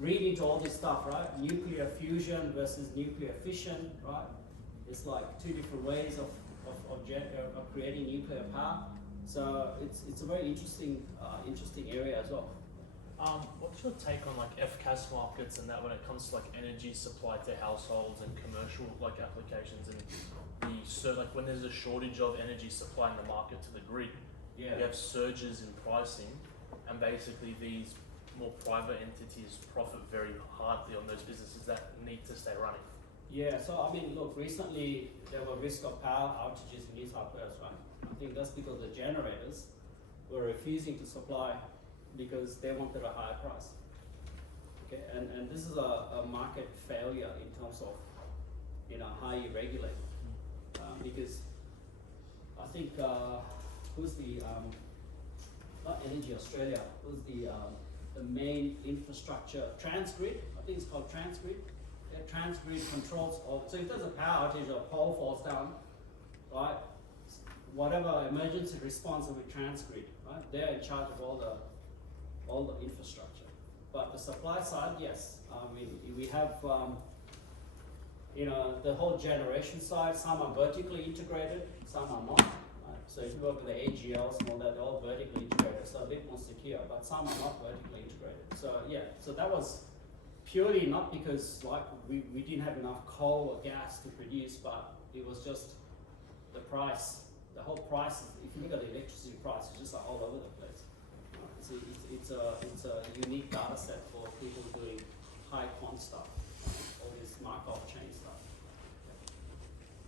read into all this stuff, right? Nuclear fusion versus nuclear fission, right? It's like 2 different ways of creating nuclear power. So it's a very interesting area as well. What's your take on like FCAS markets and that when it comes to like energy supply to households and commercial like applications and like when there's a shortage of energy supply in the market to the grid, you have surges in pricing, and basically these more private entities profit very hardly on those businesses that need to stay running. Yeah, so I mean, look, recently there were risk of power outages in New South Wales, right? I think that's because the generators were refusing to supply because they wanted a higher price. Okay, and this is a market failure in terms of, you know, how you regulate. Because I think who's the not Energy Australia, who's the main infrastructure, Transgrid, I think it's called Transgrid. Yeah, Transgrid controls all, so if there's a power outage or a pole falls down, right, whatever emergency response with Transgrid, right, they're in charge of all the infrastructure. But the supply side, yes, I mean, we have, you know, the whole generation side, some are vertically integrated, some are not. Right? So if you work with the AGLs and all that, they're all vertically integrated, so a bit more secure, but some are not vertically integrated. So yeah, so that was purely not because like we didn't have enough coal or gas to produce, but it was just the price, the whole price, if you look at the electricity price, it's just like all over the place. It's a unique data set for people doing high quant stuff, all this Markov chain stuff.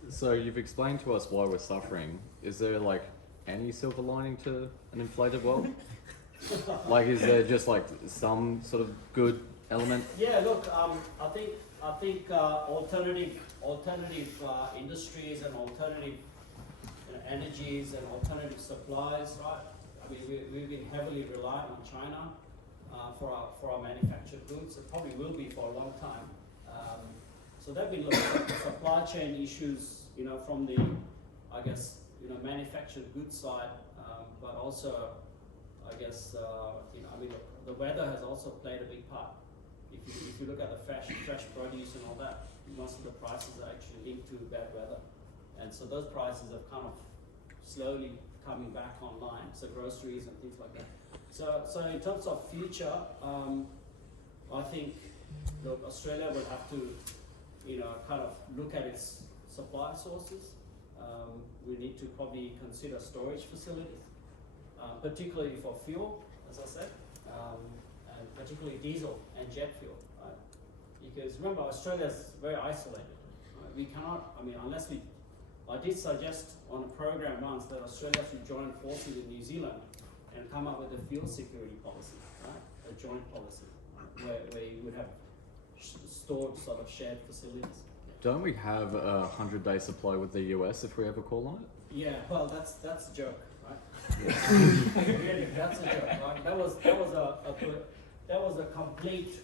So you've explained to us why we're suffering. Is there like any silver lining to an inflated world? Like, is there just like some sort of good element? Yeah, look, I think alternative industries and alternative energies and alternative supplies, right? I mean, we've been heavily reliant on China for our manufactured goods. It probably will be for a long time. So they've been looking at the supply chain issues, you know, from the, I guess, you know, manufactured goods side, but also, I guess, you know, I mean, the weather has also played a big part. If you look at the fresh produce and all that, most of the prices are actually linked to bad weather, and so those prices have kind of slowly coming back online. So groceries and things like that. So in terms of future, I think, look, Australia will have to, you know, kind of look at its supply sources. We need to probably consider storage facilities, particularly for fuel, as I said. And particularly diesel and jet fuel, right? Because remember, Australia is very isolated. Right? We cannot, I mean, unless I did suggest on a program once that Australia should join forces with New Zealand and come up with a fuel security policy, right? A joint policy, right? where you would have stored sort of shared facilities. don't we have a 100-day supply with the US if we ever call on it? Yeah, well, that's a joke, right? Really, that's a joke. Right? That was a complete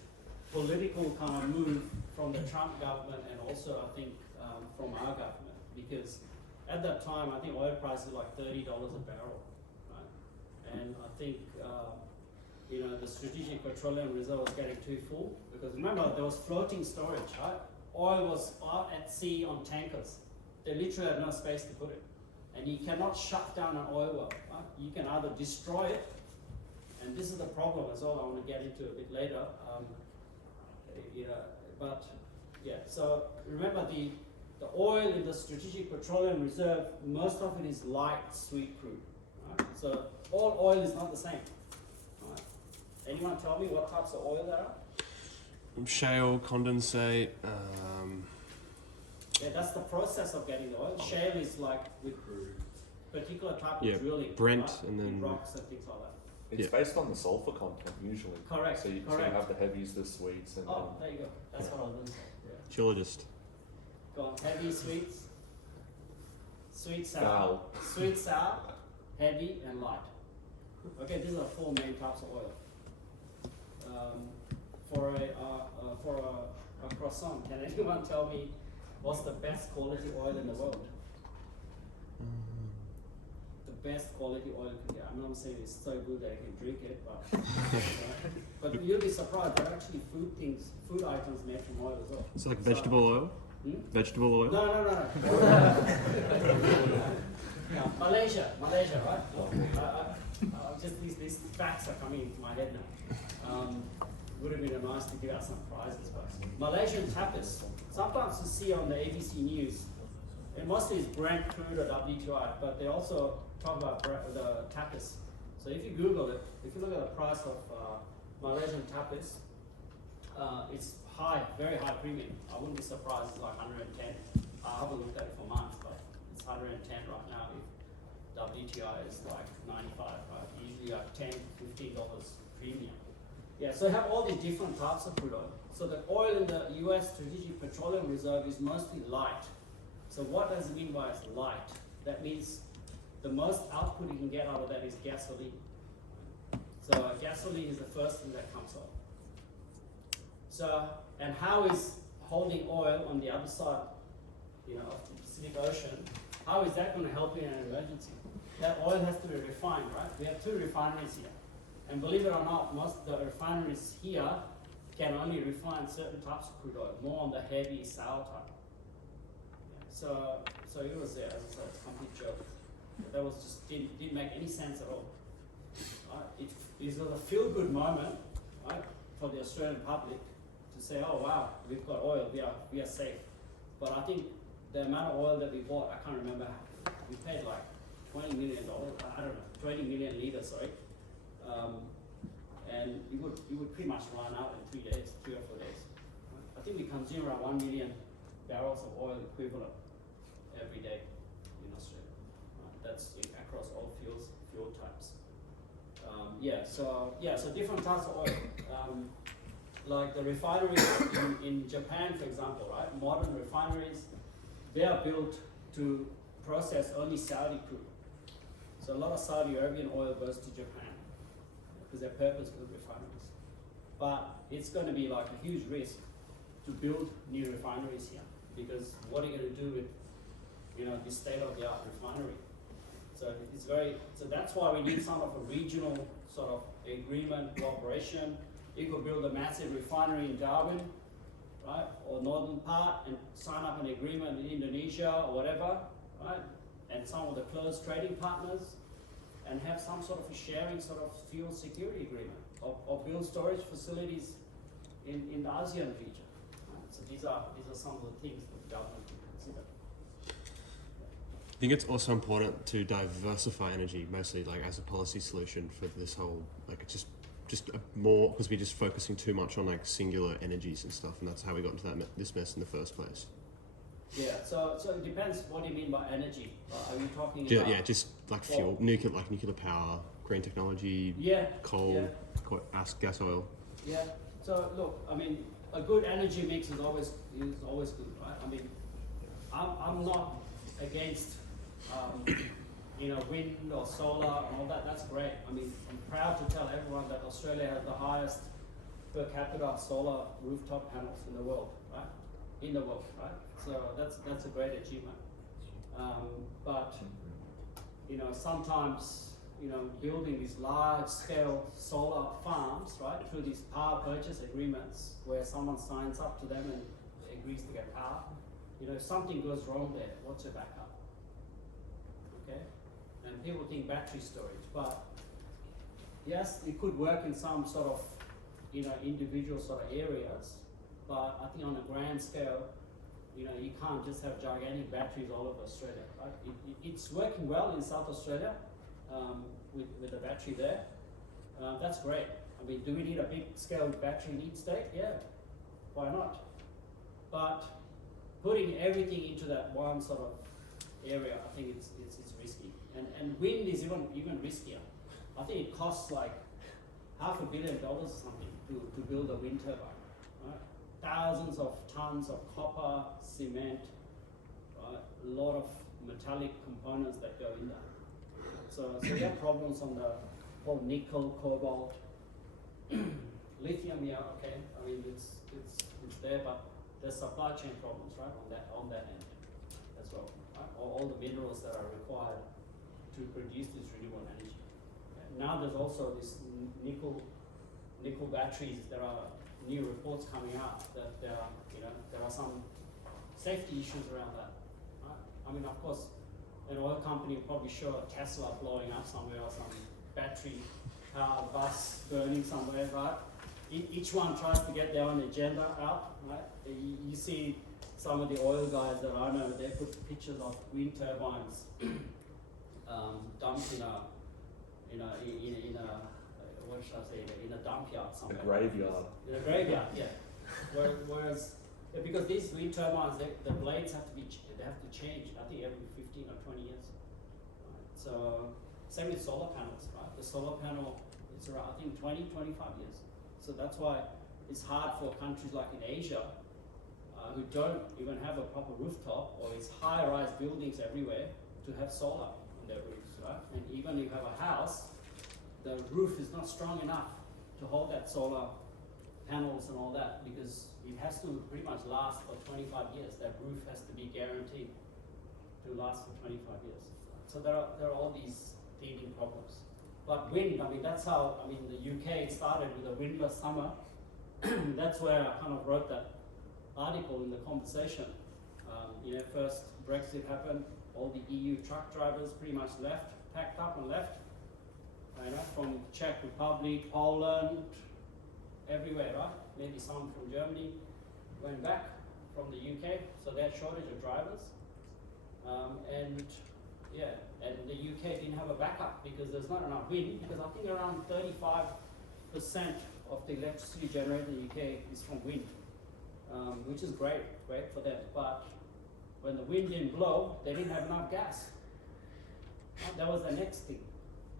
political kind of move from the Trump government and also I think from our government, because at that time I think oil prices were like $30 a barrel, right? And I think you know, the strategic petroleum reserve was getting too full because remember there was floating storage, right? Oil was out at sea on tankers. They literally had no space to put it. And you cannot shut down an oil well, right? You can either destroy it, and this is the problem as well, I want to get into a bit later. You know, but yeah, so remember the oil in the strategic petroleum reserve, most of it is light sweet crude, right? So all oil is not the same, right? Anyone tell me what types of oil there are? Shale, condensate. Yeah, that's the process of getting the oil. Shale is like with particular type Yeah, of drilling, Brent, right? and then- With rocks and things like that. It's Yeah. based on the sulfur content usually. Correct, So you correct. have the heavies, the sweets, and Oh, there you go. That's what I was going to say. Yeah. Geologist. Go on, heavy sweets, sweet sour, Val. sweet sour, heavy and light. Okay, these are four main types of oil. For a croissant, can anyone tell me what's the best quality oil in the world? The best quality oil you can get. I'm not saying it's so good that you can drink it, but you'll be surprised. There are actually food items made from oil as well. It's like vegetable oil. Hmm? Vegetable oil. No. Yeah, Malaysia, right? Just these facts are coming into my head now. Would have been nice to give out some prizes, but Malaysian tapas. Sometimes you see on the ABC News, and mostly it's Brent crude or WTI, but they also talk about the tapas. So if you Google it, if you look at the price of Malaysian tapas, it's high, very high premium. I wouldn't be surprised it's like 110. I haven't looked at it for months, but it's 110 right now. If WTI is like 95, right? Usually like $10, $15 premium. Yeah, so you have all these different types of crude oil. So the oil in the US Strategic Petroleum Reserve is mostly light. So what does it mean by it's light? That means the most output you can get out of that is gasoline. So gasoline is the first thing that comes off. So, and how is holding oil on the other side, you know, of the Pacific Ocean, how is that going to help you in an emergency? That oil has to be refined, right? We have 2 refineries here. And believe it or not, most of the refineries here can only refine certain types of crude oil, more on the heavy sour type. Yeah, so it was there, as I said, it's a complete joke. That was just didn't make any sense at all. It was a feel-good moment, right, for the Australian public to say, oh wow, we've got oil, we are safe. But I think the amount of oil that we bought, I can't remember, we paid like $20 million, I don't know, 20 million litres, sorry. And you would pretty much run out in 3 days, 3 or 4 days. I think we consume around 1 million barrels of oil equivalent every day in Australia. That's across all fuel types. So different types of oil. Like the refineries in Japan, for example, right? Modern refineries, they are built to process only Saudi crude. So a lot of Saudi Arabian oil goes to Japan because they're purpose-built refineries. But it's going to be like a huge risk to build new refineries here because what are you going to do with, you know, this state-of-the-art refinery? So that's why we need some of a regional sort of agreement, cooperation. You could build a massive refinery in Darwin, right, or northern part, and sign up an agreement in Indonesia or whatever, right, and some of the close trading partners, and have some sort of a sharing sort of fuel security agreement, or build storage facilities in the ASEAN region. Right? So these are some of the things that the government can consider. I think it's also important to diversify energy, mostly like as a policy solution for this whole, like it's just more, because we're just focusing too much on like singular energies and stuff, and that's how we got into this mess in the first place. Yeah, so it depends what do you mean by energy. Are you talking about... Yeah, just like fuel, nuclear power, green technology, yeah, coal, yeah. gas, oil. Yeah, So look, I mean, a good energy mix is always good, right? I mean, I'm not against wind or solar and all that. That's great. I mean, I'm proud to tell everyone that Australia has the highest per capita solar rooftop panels in the world, right? In the world, right? So that's a great achievement. But sometimes building these large-scale solar farms, right, through these power purchase agreements where someone signs up to them and agrees to get power. If something goes wrong there, what's your backup? Okay, and people think battery storage, but yes, it could work in some sort of individual sort of areas, but I think on a grand scale, you can't just have gigantic batteries all over Australia, right? It's working well in South Australia with the battery there. That's great. I mean, do we need a big scale battery in each state? Yeah, why not? But putting everything into that one sort of area, I think it's risky. And wind is even riskier. I think it costs like $500 million or something to build a wind turbine. Right? Thousands of tons of copper, cement, right? A lot of metallic components that go in there. So you have problems on the whole nickel, cobalt, lithium. Yeah, okay. I mean it's there, but there's supply chain problems, right? On that end as well. Right? All the minerals that are required to produce this renewable energy. Okay. Now there's also this nickel batteries. There are new reports coming out that there are some safety issues around that. Right? I mean, of course, an oil company will probably show a Tesla blowing up somewhere or some battery car bus burning somewhere, right? Each one tries to get their own agenda out, right? You see some of the oil guys that I know, they put pictures of wind turbines dumped in a what should I say, in a dump yard somewhere. A graveyard. In a graveyard, yeah. Whereas, because these wind turbines, the blades have to change, I think every 15 or 20 years. Right? So, same with solar panels, right? The solar panel, it's around, I think 20, 25 years. So that's why it's hard for countries like in Asia, who don't even have a proper rooftop, or it's high-rise buildings everywhere, to have solar on their roofs, right? And even if you have a house, the roof is not strong enough to hold that solar panels and all that, because it has to pretty much last for 25 years. That roof has to be guaranteed to last for 25 years. So there are all these teething problems. But wind, I mean, that's how, I mean, the UK started with a windless summer. That's where I kind of wrote that article in the conversation. First Brexit happened, all the EU truck drivers pretty much left, packed up and left. From Czech Republic, Poland, everywhere, right? Maybe some from Germany went back from the UK, so they had shortage of drivers. And the UK didn't have a backup because there's not enough wind, because I think around 35% of the electricity generated in the UK is from wind, which is great for them. But when the wind didn't blow, they didn't have enough gas. That was the next thing.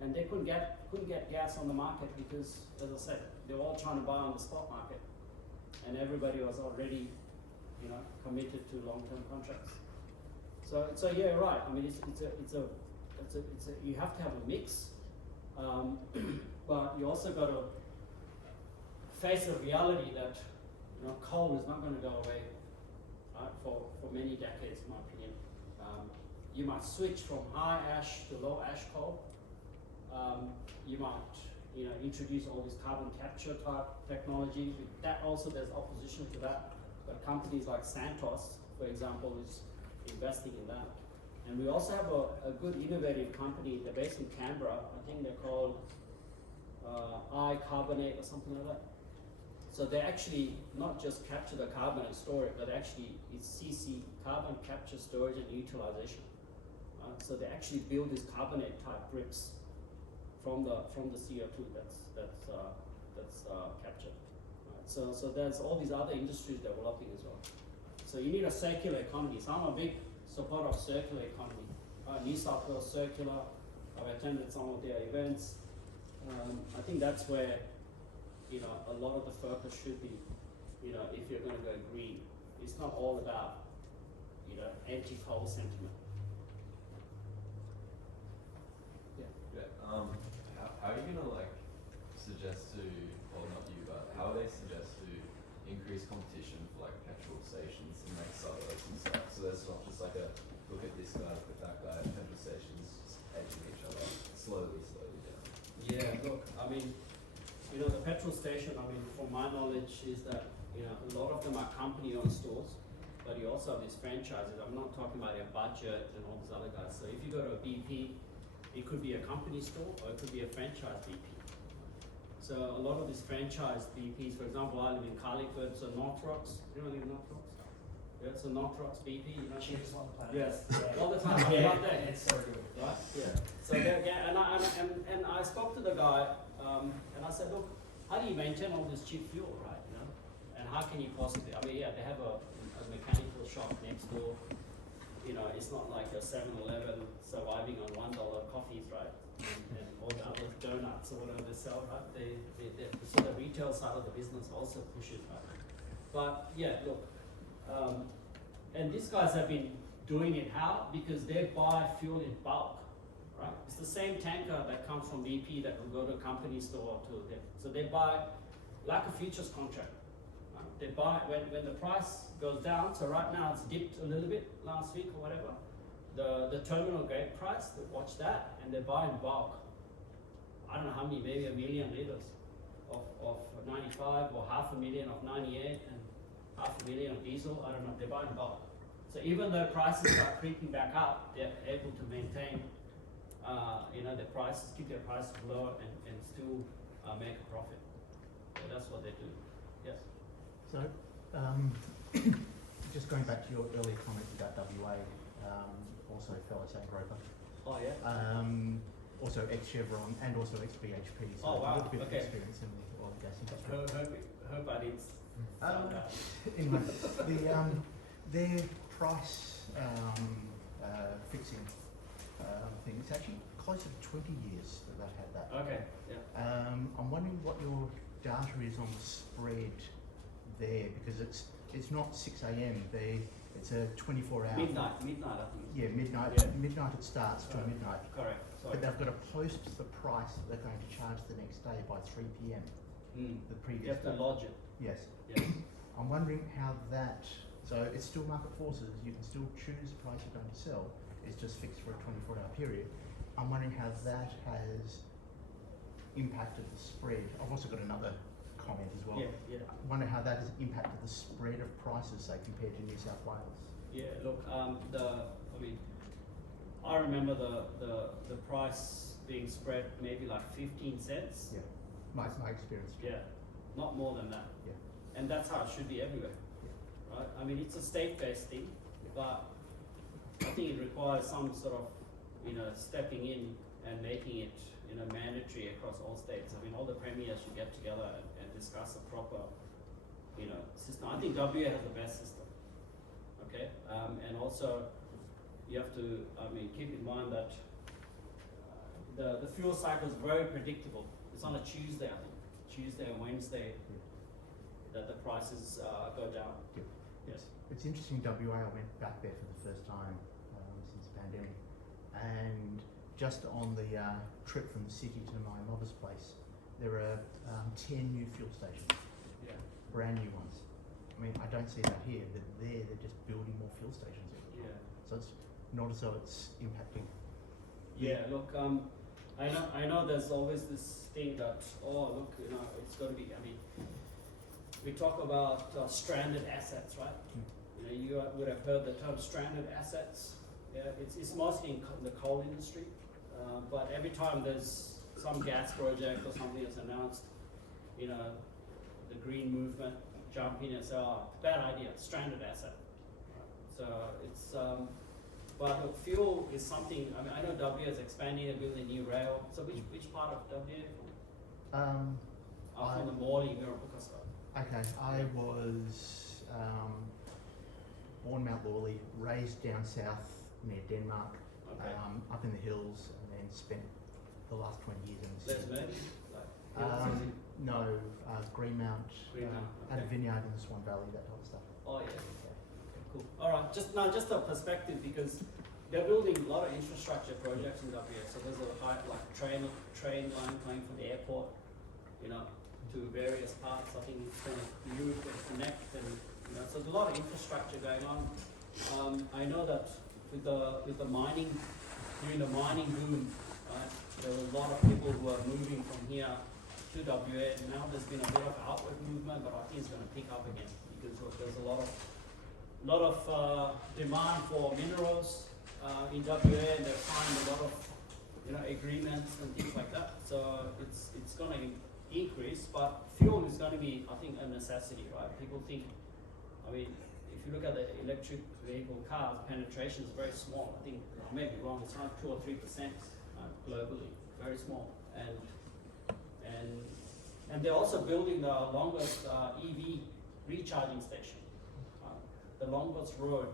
And they couldn't get gas on the market because, as I said, they were all trying to buy on the spot market, and everybody was already, committed to long-term contracts. So yeah, right. I mean, it's a you have to have a mix, but you also got to face the reality that coal is not going to go away, right, for many decades, in my opinion. You might switch from high ash to low ash coal. You might, introduce all this carbon capture type technology. That also, there's opposition to that. But companies like Santos, for example, is investing in that. And we also have a good innovative company. They're based in Canberra. I think they're called iCarbonate or something like that. So they actually not just capture the carbon and store it, but actually it's CC, carbon capture, storage and utilization. So they actually build these carbonate type bricks from the CO2 that's captured. Right? So there's all these other industries developing as well. So you need a circular economy. So I'm a big supporter of circular economy. New South Wales Circular, I've attended some of their events. I think that's where you know, a lot of the focus should be, you know, if you're going to go green, it's not all about, you know, anti-coal sentiment. Yeah. How are you gonna like suggest to, or not you, but how they suggest to increase competition for like petrol stations and like suburbs and stuff? So there's not just like a look at this guy, look at that guy. Petrol stations just edging each other slowly down. Yeah, look, I mean, you know, the petrol station, I mean, from my knowledge is that, you know, a lot of them are company-owned stores, but you also have these franchises. I'm not talking about your Budget and all these other guys. So if you go to a BP, it could be a company store or it could be a franchise BP. So a lot of these franchise BPs, for example, I live in Carlingford, so Northrocks, you know, live in Northrocks? Yeah, so Northrocks BP, you know. Cheapest on the planet. Yes, all the time. I love that. It's so good. Right? Yeah. So and I spoke to the guy, and I said, look, how do you maintain all this cheap fuel, right? You know, and how can you possibly? I mean, yeah, they have a mechanical shop next door. You know, it's not like a 7-Eleven surviving on $1 coffees, right? And all the other donuts or whatever they sell, right? So the retail side of the business also pushes, right? But yeah, look, and these guys have been doing it how? Because they buy fuel in bulk, right? It's the same tanker that comes from BP that will go to a company store to them. So they buy like a futures contract. Right? They buy when the price goes down. So right now it's dipped a little bit last week or whatever. The terminal gate price, they watch that and they buy in bulk. I don't know how many, maybe 1 million liters of 95 or 500,000 of 98 and 500,000 of diesel. I don't know. They buy in bulk. So even though prices are creeping back up, they're able to maintain, you know, their prices, keep their prices low and still make a profit. So that's what they do. Yes. So, just going back to your earlier comments about WA, also fellow St. Groper, Oh yeah. also ex-Chevron and also ex-BHP, so Oh, wow. a little bit Okay. of experience in the oil and gas industry. Hope I didn't sound bad. Anyway, their price fixing thing, it's actually closer to 20 years that they've had that. Okay. Yeah. I'm wondering what your data is on the spread there, because it's not 6 a.m. It's a 24-hour. Midnight. I think. Yeah, midnight. Yeah. Midnight it starts till midnight. Correct. Sorry. But they've got to post the price that they're going to charge the next day by 3 p.m. The You previous have to day. lodge it. Yes. Yeah. I'm wondering how that. So it's still market forces. You can still choose the price you're going to sell. It's just fixed for a 24-hour period. I'm wondering how that has impacted the spread. I've also got another comment as well. Yeah. I wonder how that has impacted the spread of prices, say, compared to New South Wales. Yeah. Look. I remember the price being spread maybe like 15 cents. Yeah, my experience. Yeah. Not more than that. Yeah. And that's how it should be everywhere. Right? I mean, it's a state-based thing, but I think it requires some sort of, you know, stepping in and making it, you know, mandatory across all states. I mean, all the premiers should get together and discuss a proper, you know, system. I think WA has the best system. Okay, and also you have to, keep in mind that the fuel cycle is very predictable. It's on a Tuesday, I think. Tuesday and Wednesday that the prices go down. Yep. Yes. It's interesting, WA, I went back there for the first time since the pandemic, and just on the trip from the city to my mother's place, there are 10 new fuel stations, Yeah. brand new ones. I mean, I don't see that here, but there they're just building more fuel stations all the time. Yeah. So it's not as though it's impacting. Yeah, look, I know there's always this thing that, oh, look, you know, it's going to be, we talk about stranded assets, right? You know, you would have heard the term stranded assets. Yeah, it's mostly in the coal industry, but every time there's some gas project or something that's announced, you know, the green movement jump in and say, oh, bad idea, stranded asset. So it's, but look, fuel is something, I know WA is expanding and building new rail. So which part of WA? I'm from the Morley, Mirrabooka side. Okay, I was born Mount Lawley, raised down south near Denmark, Okay. up in the hills, and then spent the last 20 years in the There's city. many, like, No, Greenmount, Greenmount, and a okay. vineyard in the Swan Valley, that type of stuff. Oh yeah, okay, cool. All right, just a perspective because they're building a lot of infrastructure projects in WA. So there's a high, like train line going from the airport, you know, to various parts. I think it's going to Europe and connect, and you know, so there's a lot of infrastructure going on. I know that with the mining, during the mining boom, right, there were a lot of people who are moving from here to WA. Now there's been a bit of outward movement, but I think it's going to pick up again because there's a lot of demand for minerals in WA, and they're finding a lot of agreements and things like that. So it's going to increase, but fuel is going to be, I think, a necessity, right? People think, I mean, if you look at the electric vehicle cars, penetration is very small. I think I may be wrong. It's around 2 or 3% globally, very small, and they're also building the longest EV recharging station, the longest road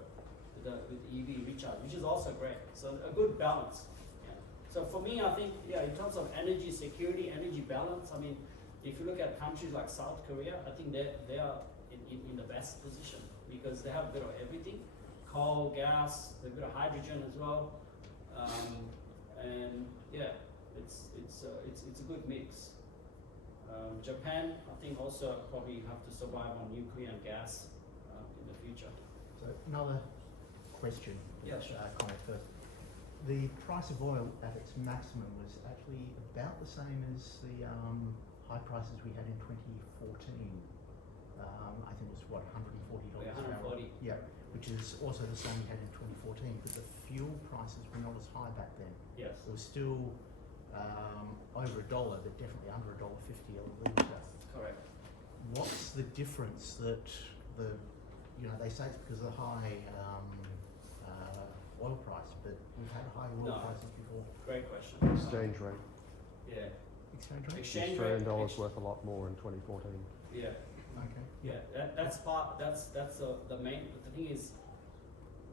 with EV recharge, which is also great. So a good balance. Yeah. So for me, I think, yeah, in terms of energy security, energy balance, I mean, if you look at countries like South Korea, I think they are in the best position because they have a bit of everything: coal, gas, a bit of hydrogen as well, and yeah, it's a good mix. Japan, I think, also probably have to survive on nuclear and gas in the future. So another question, Yeah, which, sure. comment first. The price of oil at its maximum was actually about the same as the high prices we had in 2014. I think it was what, $140 Yeah, a barrel. 140. Yeah, which is also the same we had in 2014, but the fuel prices were not as high back then. Yes. It was still over $1, but definitely under $1.50 a litre. Correct. What's the difference that they say it's because of the high oil price, but we've had high oil No. prices before. Great question. Exchange rate. Yeah. Exchange rate? The Exchange Australian rate. dollar's worth a lot more in 2014. Yeah. Okay. Yeah. That's the main. But the thing is,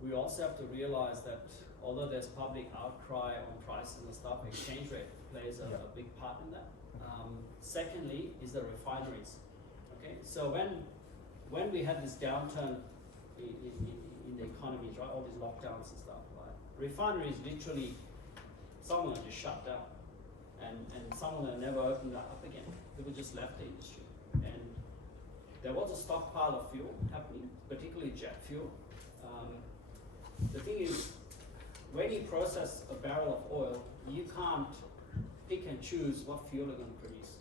we also have to realize that although there's public outcry on prices and stuff, exchange rate plays a big part in that. Secondly, is the refineries. Okay, so when we had this downturn in the economies, right, all these lockdowns and stuff, right, refineries literally, some of them just shut down, and some of them never opened up again. People just left the industry, and there was a stockpile of fuel happening, particularly jet fuel. The thing is, when you process a barrel of oil, you can't pick and choose what fuel you're going to produce.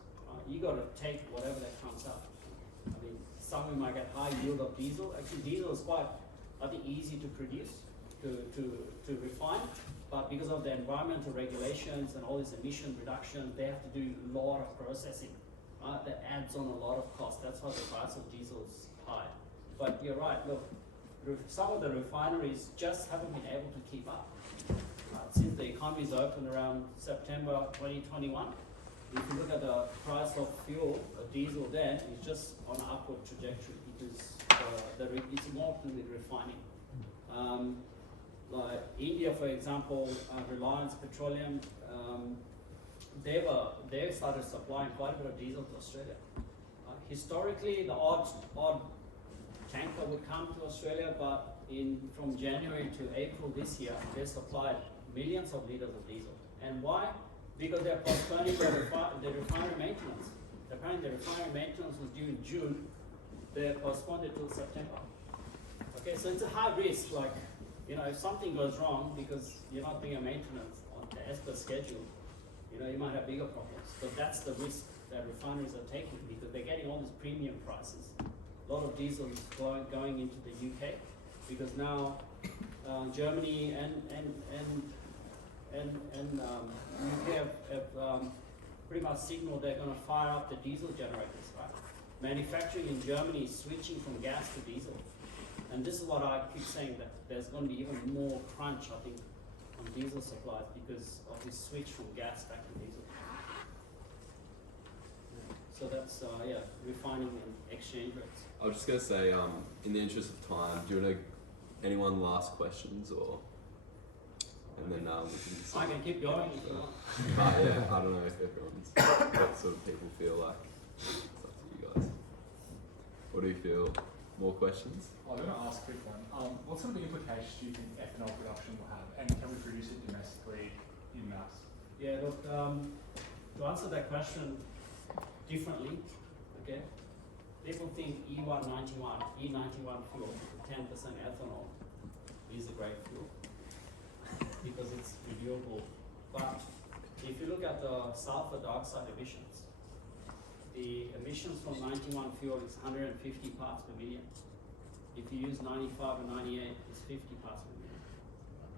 You got to take whatever that comes up. I mean, some we might get high yield of diesel. Actually, diesel is quite, I think, easy to produce, to refine. But because of the environmental regulations and all this emission reduction, they have to do a lot of processing. That adds on a lot of cost. That's why the price of diesel is high. But you're right. Look, some of the refineries just haven't been able to keep up. Since the economy's opened around September 2021, if you look at the price of fuel, diesel then, it's just on an upward trajectory because it's more to do with refining. Like India, for example, Reliance Petroleum, they started supplying quite a bit of diesel to Australia. Historically, the odd tanker would come to Australia, but from January to April this year, they supplied millions of liters of diesel. And why? Because they're postponing the refinery maintenance. Apparently the refinery maintenance was due in June. They postponed it till September. Okay, so it's a high risk. Like, if something goes wrong because you're not doing a maintenance as per schedule, you might have bigger problems. So that's the risk that refineries are taking because they're getting all these premium prices. A lot of diesel is going into the UK because now Germany and UK have pretty much signaled they're going to fire up the diesel generators, right? Manufacturing in Germany is switching from gas to diesel. And this is what I keep saying, that there's going to be even more crunch, I think, on diesel supplies because of this switch from gas back to diesel. So that's, refining and exchange rates. I was just going to say, in the interest of time, do you want to, anyone last questions or? And then we I can keep going if you want. but yeah, I don't know if everyone's what sort of people feel like It's up to you guys. What do you feel? More questions? I'm going to ask a quick one. What sort of implications do you think ethanol production will have, and can we produce it domestically in mass? Yeah, look, to answer that question differently, okay, people think E191 fuel, 10% ethanol, is a great fuel because it's renewable. But if you look at the sulfur dioxide emissions, the emissions from 91 fuel is 150 parts per million. If you use 95 and 98, it's 50 parts per million.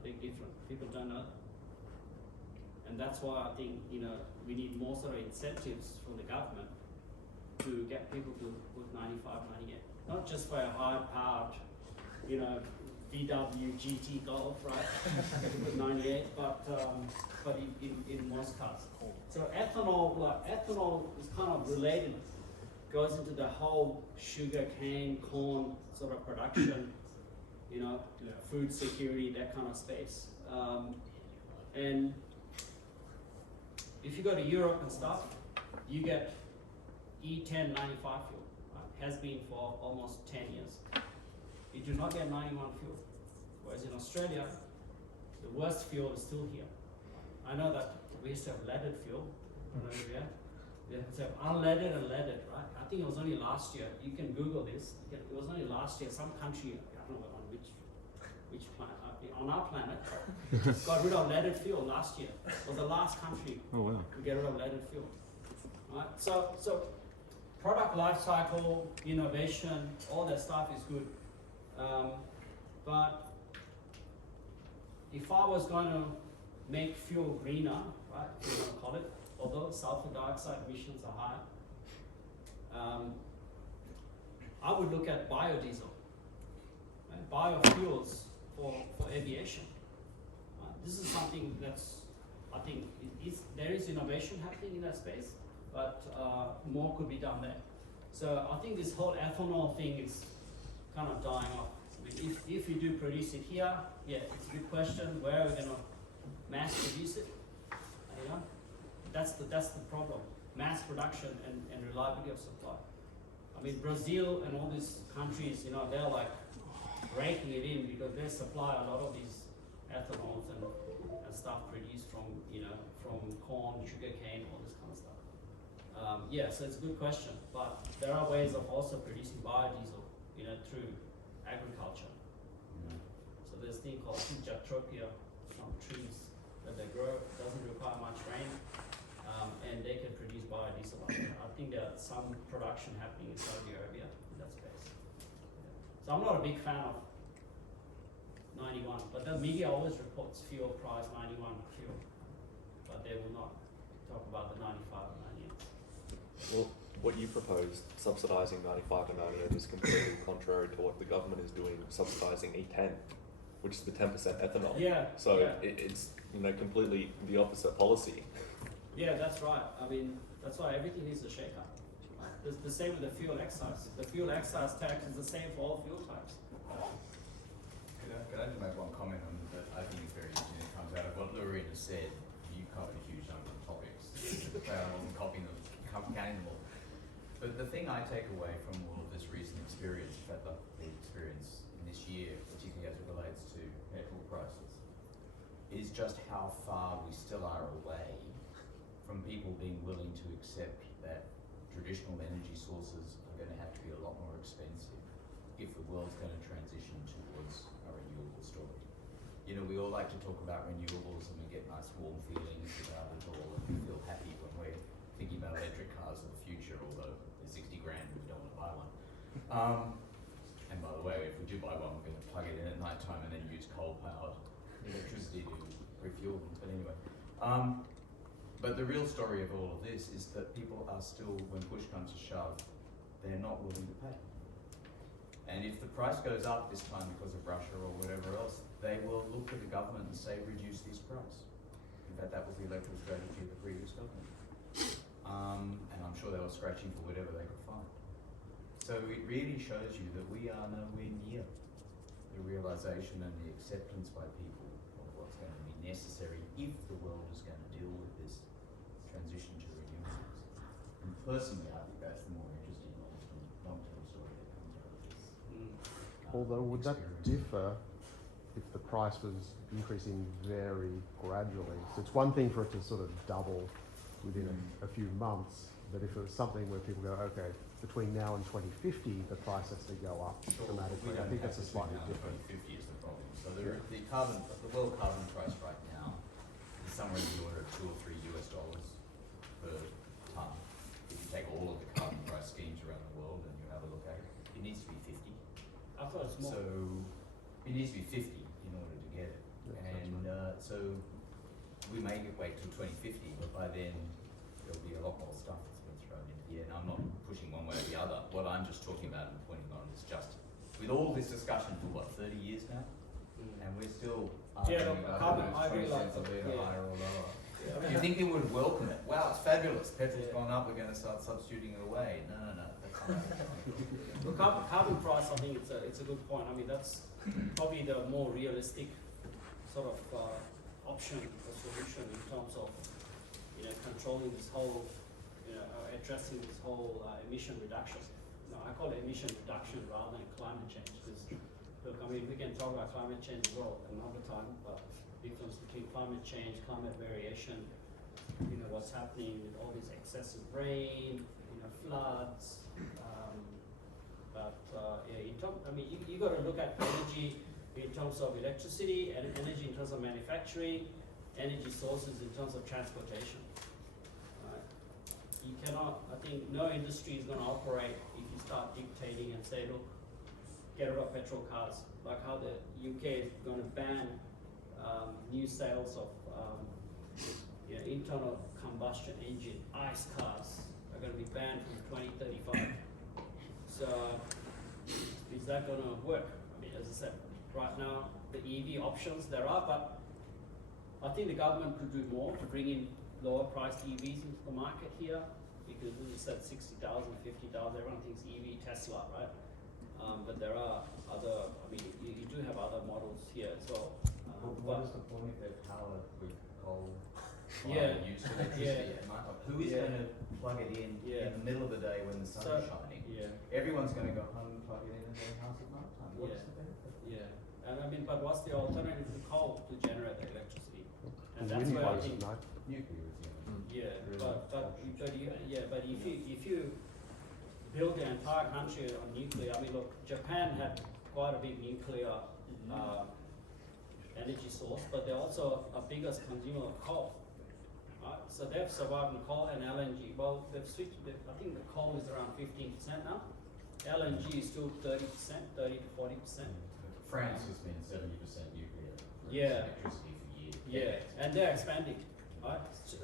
Big difference. People don't know that. And that's why I think, you know, we need more sort of incentives from the government to get people to put 95, 98. Not just for a high-powered, you know, VW GT Golf, right? With 98, but in most cars. So ethanol, well, ethanol is kind of related, goes into the whole sugar cane, corn sort of production, you know, food security, that kind of space. And if you go to Europe and stuff, you get E1095 fuel, right? Has been for almost 10 years. You do not get 91 fuel. Whereas in Australia, the worst fuel is still here. I know that we used to have leaded fuel, they used to have unleaded and leaded, right? I think it was only last year, you can Google this, it was only last year, some country, I don't know on which planet, on our planet, got rid of leaded fuel last year. It was the last country to get rid of leaded fuel. Right? So product life cycle, innovation, all that stuff is good. But if I was going to make fuel greener, right, if you want to call it, although sulfur dioxide emissions are high, I would look at biodiesel, right? Biofuels for aviation. This is something that's, I think, there is innovation happening in that space, but more could be done there. So I think this whole ethanol thing is kind of dying off. I mean, if you do produce it here, yeah, it's a good question. Where are we going to mass produce it? You know, that's the problem. Mass production and reliability of supply. I mean, Brazil and all these countries, you know, they're like breaking it in because they supply a lot of these ethanols and stuff produced from, you know, from corn, sugarcane, all this kind of stuff. Yeah, so it's a good question, but there are ways of also producing biodiesel, you know, through agriculture. So there's a thing called Phytotrophia from trees that they grow, doesn't require much rain, and they can produce biodiesel. I think there's some production happening in Saudi Arabia in that space. So I'm not a big fan of 91, but the media always reports fuel price 91 fuel, but they will not talk about the 95 and 98. Well, what you proposed, subsidising 95 and 98, is completely contrary to what the government is doing, subsidising E10, which is the 10% ethanol. Yeah. So yeah. it's, you know, completely the opposite policy. Yeah, that's right. I mean, that's why everything needs a shake-up. It's the same with the fuel excise. The fuel excise tax is the same for all fuel types. Could I just make one comment on that? I think it's very interesting. It comes out of what Lurion has said. You covered a huge number of topics. I wasn't copying them, counting them all. But the thing I take away from all of this recent experience, in fact, the experience in this year, particularly as it relates to petrol prices, is just how far we still are away from people being willing to accept that traditional energy sources are going to have to be a lot more expensive if the world's going to transition towards a renewable story. You know, we all like to talk about renewables and we get nice warm feelings about it all and we feel happy when we're thinking about electric cars of the future, although they're 60 grand and we don't want to buy one. And by the way, if we do buy one, we're going to plug it in at night time and then use coal-powered electricity to refuel them. But anyway, but the real story of all of this is that people are still, when push comes to shove, they're not willing to pay. And if the price goes up this time because of Russia or whatever else, they will look to the government and say, reduce this price. In fact, that was the electoral strategy of the previous government. And I'm sure they were scratching for whatever they could find. So it really shows you that we are nowhere near the realization and the acceptance by people of what's going to be necessary if the world is going to deal with this transition to renewables. And personally, I think that's the more interesting long-term story that comes out of this. Although, would that experience. differ if the price was increasing very gradually? So it's one thing for it to sort of double within a few months, but if it was something where people go, okay, between now and 2050, the price has to go up dramatically. I think that's a slightly different. 2050 is the problem. So the world carbon price right now is somewhere in the order of $2 or $3 per ton. If you take all of the carbon price schemes around the world and you have a look at it, it needs to be 50. I thought it's more. So it needs to be 50 in order to get it. And so we may wait till 2050, but by then there'll be a lot more stuff that's been thrown into the air. And I'm not pushing one way or the other. What I'm just talking about and pointing on is just, with all this discussion for what, 30 years now? And we're still arguing about whether it's 20 cents a litre higher or lower. Yeah. You think they would welcome it? Wow, it's fabulous. Petrol's gone up, we're going to start substituting it away. No. That's not how it's The carbon price, I think it's a good point. I mean, that's probably the more realistic sort of option or solution in terms of controlling this whole, addressing this whole emission reduction. I call it emission reduction rather than climate change, because look, I mean, we can talk about climate change as well another time, but the difference between climate change, climate variation, what's happening with all this excessive rain, floods. You got to look at energy in terms of electricity, and energy in terms of manufacturing, energy sources in terms of transportation. Right? You cannot. I think no industry is going to operate if you start dictating and say, look, get rid of petrol cars, like how the UK is going to ban new sales of internal combustion engine ICE cars are going to be banned from 2035. So is that going to work? I mean, as I said, right now the EV options there are, but I think the government could do more to bring in lower priced EVs into the market here, because as I said, 60,000, 50,000, everyone thinks EV Tesla, right? But there are other, I mean, you do have other models here as well. What is the point if they're powered with coal? Used Yeah. electricity at night? Who is going to plug it in the middle of the day when the sun is shining? Yeah. Everyone's going to go home and plug it in their house at night time. What is the benefit? Yeah. And I mean, but what's the alternative to coal to generate the electricity? And that's Wind where I blows think, at night. Nuclear is the only. Yeah, but if you build the entire country on nuclear, I mean, look, Japan had quite a big nuclear energy source, but they're also a biggest consumer of coal. Right? So they've survived in coal and LNG. Well, they've switched. I think the coal is around 15% now. LNG is still 30%, 30 to 40%. France has been 70% nuclear for electricity for years. Yeah, and they're expanding. Right?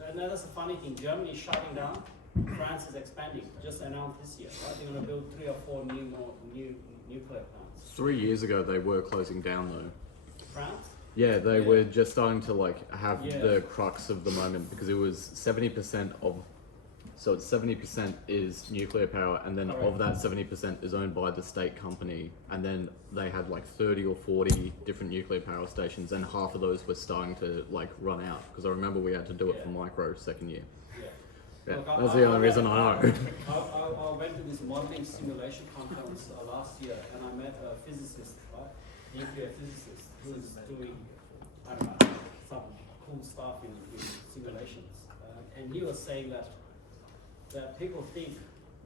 And that's the funny thing. Germany is shutting down. France is expanding. Just announced this year. Right? They're going to build 3 or 4 new nuclear plants. 3 years ago, they were closing down though. France? Yeah, they were just starting to have the crux of the moment, because it was 70% of, so it's 70% is nuclear power, and then of that 70% is owned by the state company, and then they had 30 or 40 different nuclear power stations, and half of those were starting to run out, because I remember we had to do it for micro second year. Yeah, Look, that's the only reason I know. I went to this modeling simulation conference last year, and I met a physicist, right? Nuclear physicist, who's doing, I don't know, some cool stuff in simulations. And he was saying that people think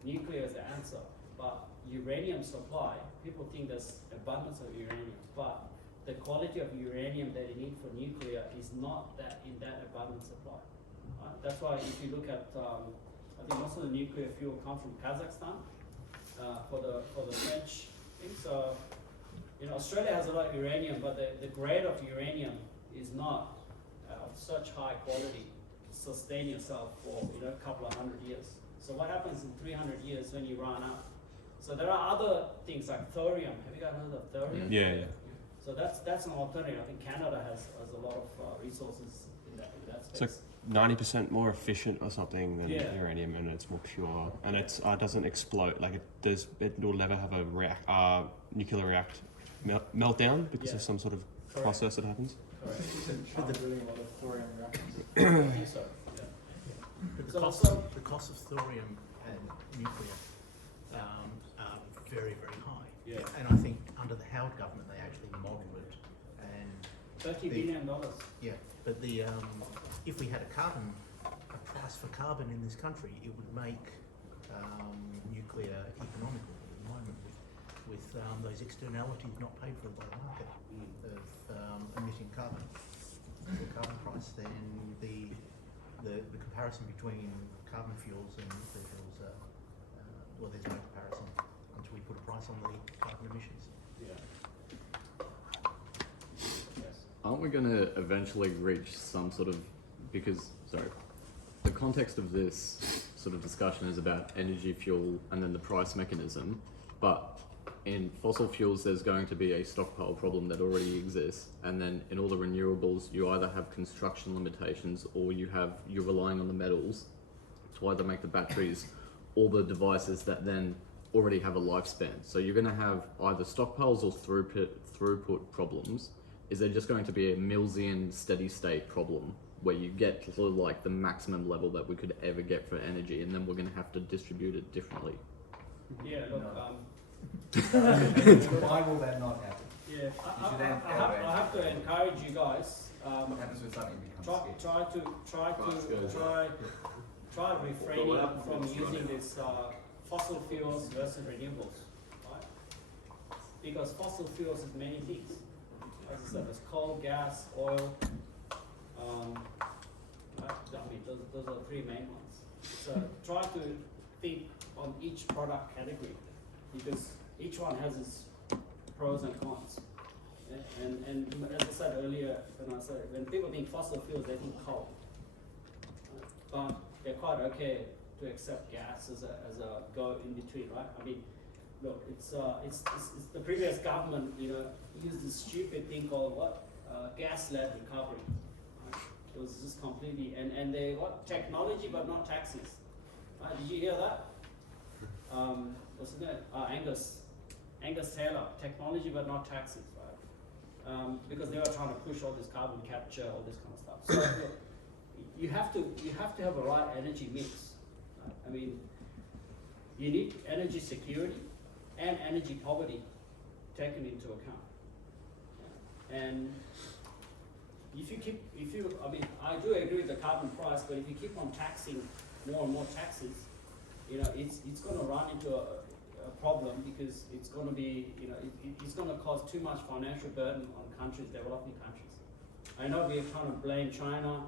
nuclear is the answer, but uranium supply, people think there's abundance of uranium, but the quality of uranium that you need for nuclear is not that in that abundant supply. That's why if you look at, I think most of the nuclear fuel comes from Kazakhstan for the French thing. So, Australia has a lot of uranium, but the grade of uranium is not of such high quality to sustain yourself for a couple of hundred years. So what happens in 300 years when you run out? So there are other things like thorium. Have you guys heard of thorium? Yeah. So that's an alternative. I think Canada has a lot of resources in that space. It's 90% more efficient or something than Yeah. uranium, and it's more pure, and it doesn't explode. It will never have a nuclear meltdown because of some sort of process that happens. Correct. Isn't China doing a lot of thorium reactors? I think so. Yeah. But the So- cost, so- the cost of thorium and nuclear are very, very high. Yeah. And I think under the Howard government, they actually modelled it. And $30 billion. yeah, but if we had a price for carbon in this country, it would make nuclear economical at the moment with those externalities not paid for by the market of emitting carbon, the carbon price. Then the comparison between carbon fuels and nuclear fuels, well, there's no comparison until we put a price on the carbon emissions. Yeah. Yes. Aren't we going to eventually reach some sort of, because, sorry, the context of this sort of discussion is about energy, fuel, and then the price mechanism, but in fossil fuels there's going to be a stockpile problem that already exists, and then in all the renewables you either have construction limitations or you're relying on the metals to either make the batteries or the devices that then already have a lifespan. So you're going to have either stockpiles or throughput problems. Is there just going to be a Millsian steady state problem where you get to sort of like the maximum level that we could ever get for energy, and then we're going to have to distribute it differently? Yeah, look, Why will that not happen? yeah, You should have I have to encourage you guys, What happens when something becomes scarce? try refraining from using this fossil fuels versus renewables, right? Because fossil fuels is many things. As I said, there's coal, gas, oil. Right? I mean, those are three main ones. So try to think on each product category, because each one has its pros and cons. And as I said earlier, when people think fossil fuels, they think coal. But they're quite okay to accept gas as a go in between, right? I mean, look, it's the previous government, used this stupid thing called gas-led recovery. Right? It was just completely and they technology but not taxes. Right? Did you hear that? What's his name? Angus Taylor. Technology but not taxes, right? Because they were trying to push all this carbon capture, all this kind of stuff. So look, you have to have a right energy mix. Right? I mean, you need energy security and energy poverty taken into account. And I do agree with the carbon price, but if you keep on taxing more and more taxes, it's going to run into a problem, because it's going to be, it's going to cause too much financial burden on countries, developing countries. I know we're trying to blame China,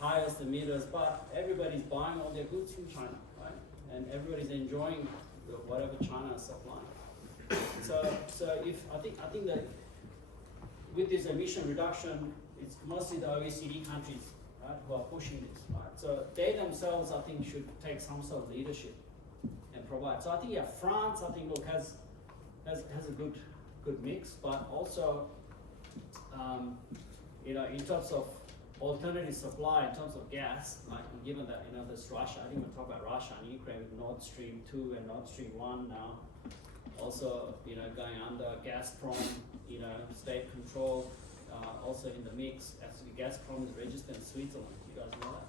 hires the meters, but everybody's buying all their goods from China, right? And everybody's enjoying whatever China is supplying. So I think that with this emission reduction, it's mostly the OECD countries, right, who are pushing this, right? So they themselves, I think, should take some sort of leadership and provide. So I think, France, I think, has a good mix, but also, in terms of alternative supply, in terms of gas, like given that, there's Russia, I think we'll talk about Russia and Ukraine with Nord Stream 2 and Nord Stream 1 now. Also, going under Gazprom, state control, also in the mix. Actually, Gazprom is registered in Switzerland. You guys know that?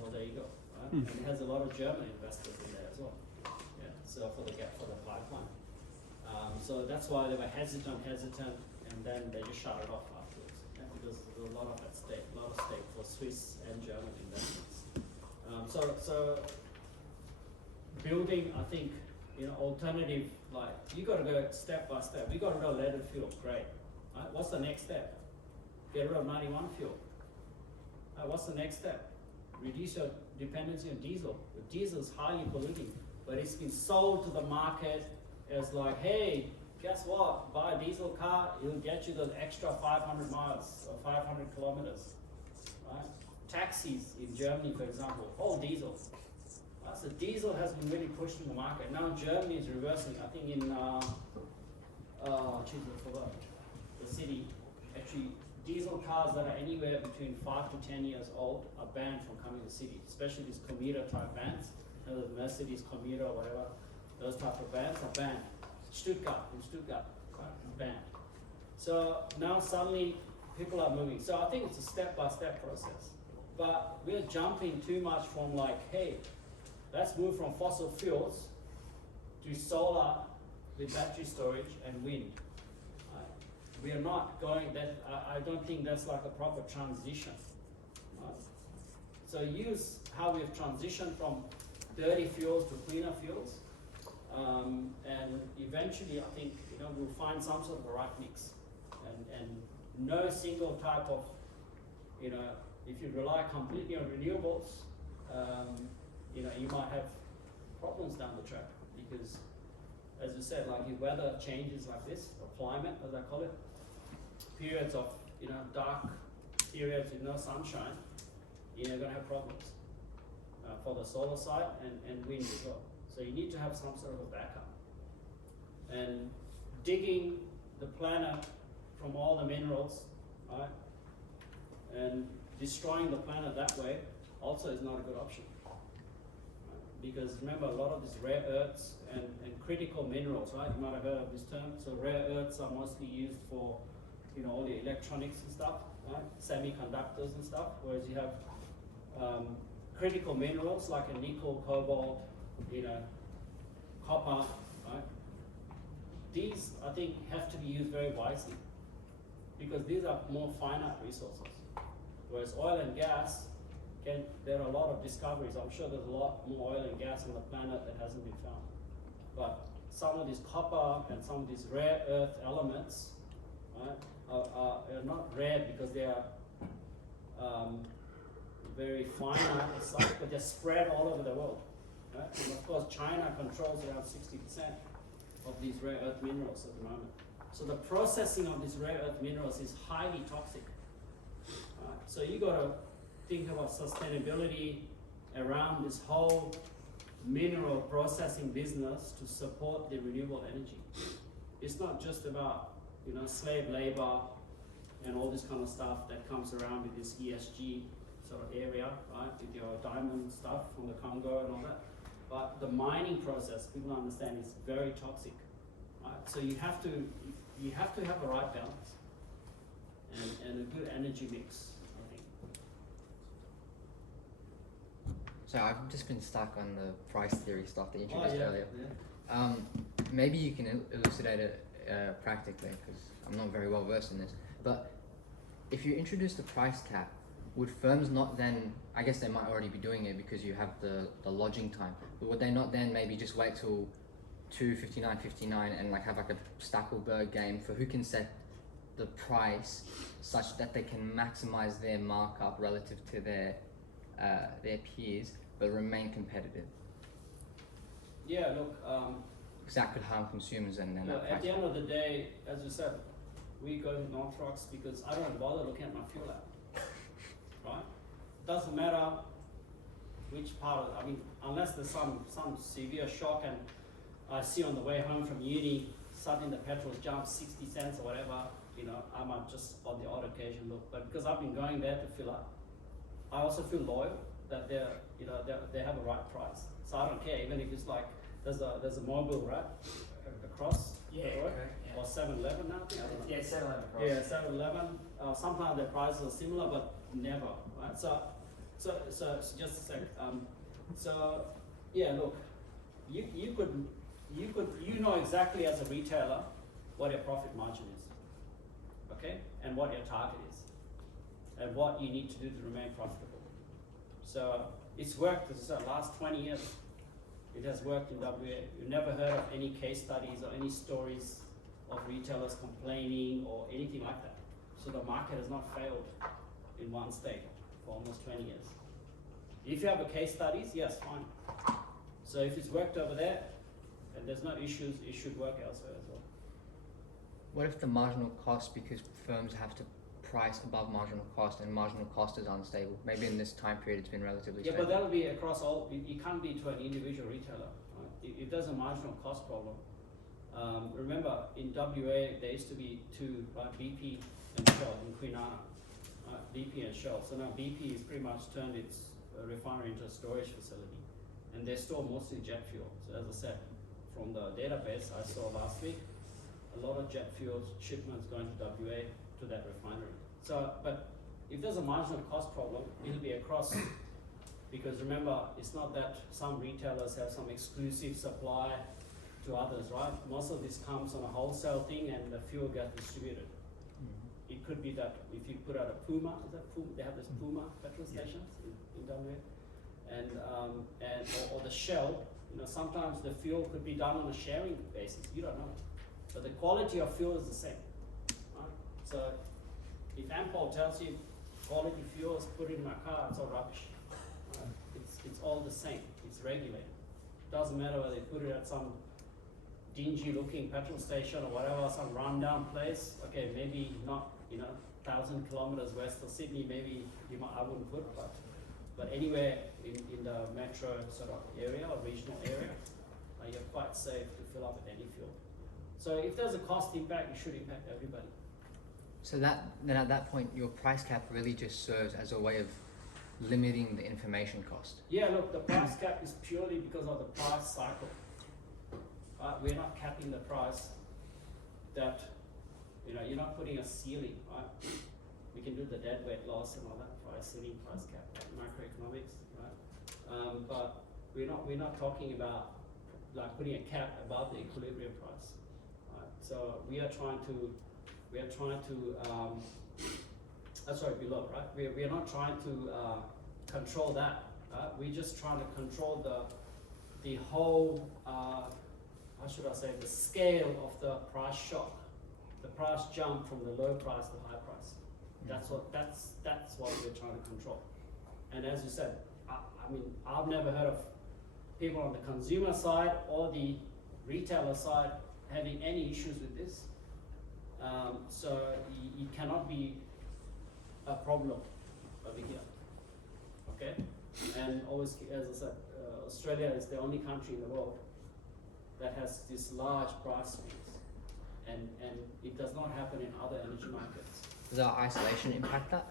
Well, there you go. Right? And it has a lot of German investors in there as well. Yeah. So for the pipeline. So that's why they were hesitant, and then they just shut it off afterwards. Yeah? Because there's a lot of stake for Swiss and German investments. So building, I think, alternative, like, you got to go step by step. We got to go leaded fuel, great. Right? What's the next step? Get rid of 91 fuel. What's the next step? Reduce your dependency on diesel. The diesel is highly polluting, but it's been sold to the market as like, hey, guess what? Buy a diesel car, it'll get you the extra 500 miles or 500 kilometers. Right? Taxis in Germany, for example, all diesel. So diesel has been really pushed in the market. Now Germany is reversing. I think in, I forgot the city. Actually, diesel cars that are anywhere between 5 to 10 years old are banned from coming to the city, especially these commuter type vans. The Mercedes commuter or whatever, those type of vans are banned. In Stuttgart, right, banned. So now suddenly people are moving. So I think it's a step-by-step process. but we're jumping too much from like, hey, let's move from fossil fuels to solar with battery storage and wind. We are not going that, I don't think that's like a proper transition. So use how we've transitioned from dirty fuels to cleaner fuels. And eventually I think, you know, we'll find some sort of a right mix. And no single type of, you know, if you rely completely on renewables, you know, you might have problems down the track because, as you said, like if weather changes like this, or climate, as I call it, periods of, you know, dark periods with no sunshine, you're going to have problems for the solar side and wind as well. So you need to have some sort of a backup. And digging the planet from all the minerals, right, and destroying the planet that way also is not a good option. Because remember, a lot of these rare earths and critical minerals, right? You might have heard of this term. So rare earths are mostly used for, you know, all the electronics and stuff, right? Semiconductors and stuff. Whereas you have critical minerals like a nickel, cobalt, you know, copper, right? These, I think, have to be used very wisely because these are more finite resources. Whereas oil and gas, there are a lot of discoveries. I'm sure there's a lot more oil and gas on the planet that hasn't been found. But some of this copper and some of these rare earth elements, right, are not rare because they are very finite and such, but they're spread all over the world. Right? And of course, China controls around 60% of these rare earth minerals at the moment. So the processing of these rare earth minerals is highly toxic. Right? So you got to think about sustainability around this whole mineral processing business to support the renewable energy. It's not just about, you know, slave labor and all this kind of stuff that comes around with this ESG sort of area, right, with your diamond stuff from the Congo and all that. But the mining process, people understand, is very toxic, right? So you have to have a right balance and a good energy mix, I think. So I've just been stuck on the price theory stuff that you introduced earlier. Yeah. Maybe you can elucidate it practically, because I'm not very well versed in this. But if you introduce the price cap, would firms not then, I guess they might already be doing it because you have the lodging time, but would they not then maybe just wait till 259.59 and like have like a Stackelberg game for who can set the price such that they can maximize their markup relative to their peers, but remain competitive? Yeah, look, Because that could harm consumers and then look, that at the price. end of the day, as you said, we go to Northrox because I don't bother looking at my fuel app. Right? Doesn't matter which part of, I mean, unless there's some severe shock and I see on the way home from uni, suddenly the petrol's jumped 60 cents or whatever, you know, I might just on the odd occasion look. But because I've been going there to fill up, I also feel loyal that they're, you know, they have a right price. So I don't care, even if it's like, there's a mobile, right, across the road, or 7-Eleven now, I think, I don't know. Yeah, 7-Eleven across. Yeah, 7-Eleven. Sometimes their prices are similar, but never, right? So just a sec. So yeah, look, you know exactly as a retailer what your profit margin is, okay, and what your target is, and what you need to do to remain profitable. So it's worked, as I said, last 20 years. It has worked in WA. You've never heard of any case studies or any stories of retailers complaining or anything like that. So the market has not failed in one state for almost 20 years. If you have a case studies, yes, fine. So if it's worked over there and there's no issues, it should work elsewhere as well. What if the marginal cost, because firms have to price above marginal cost and marginal cost is unstable? Maybe in this time period it's been relatively Yeah, stable. but that'll be across all, it can't be to an individual retailer. Right? If there's a marginal cost problem, remember in WA there used to be two, right, BP and Shell in Kwinana. BP and Shell. So now BP has pretty much turned its refinery into a storage facility, and they store mostly jet fuel. So as I said, from the database I saw last week, a lot of jet fuel shipments going to WA to that refinery. So, but if there's a marginal cost problem, it'll be across. Because remember, it's not that some retailers have some exclusive supply to others, right? Most of this comes on a wholesale thing and the fuel gets distributed. It could be that if you put out a Puma, is that Puma? They have this Puma petrol stations in WA, and or the Shell. You know, sometimes the fuel could be done on a sharing basis. You don't know, but the quality of fuel is the same. Right? So if Ampol tells you quality fuel is put in my car, it's all rubbish. Right? It's all the same. It's regulated. Doesn't matter whether they put it at some dingy looking petrol station or whatever, some rundown place. Okay, maybe not, 1,000 kilometers west of Sydney, maybe I wouldn't put, but anywhere in the metro sort of area or regional area, you're quite safe to fill up with any fuel. So if there's a cost impact, it should impact everybody. So then at that point, your price cap really just serves as a way of limiting the information cost. Yeah, look, the price cap is purely because of the price cycle. We're not capping the price that, you're not putting a ceiling, right? We can do the dead weight loss and all that, price ceiling, price cap, macroeconomics, right? But we're not talking about like putting a cap above the equilibrium price, right? So we are trying to below, right? We are not trying to control that. We're just trying to control the whole, how should I say, the scale of the price shock, the price jump from the low price to high price. That's what we're trying to control. And as you said, I mean, I've never heard of people on the consumer side or the retailer side having any issues with this. So it cannot be a problem over here, okay? And always, as I said, Australia is the only country in the world that has this large price swings, and it does not happen in other energy markets. Does our isolation impact that?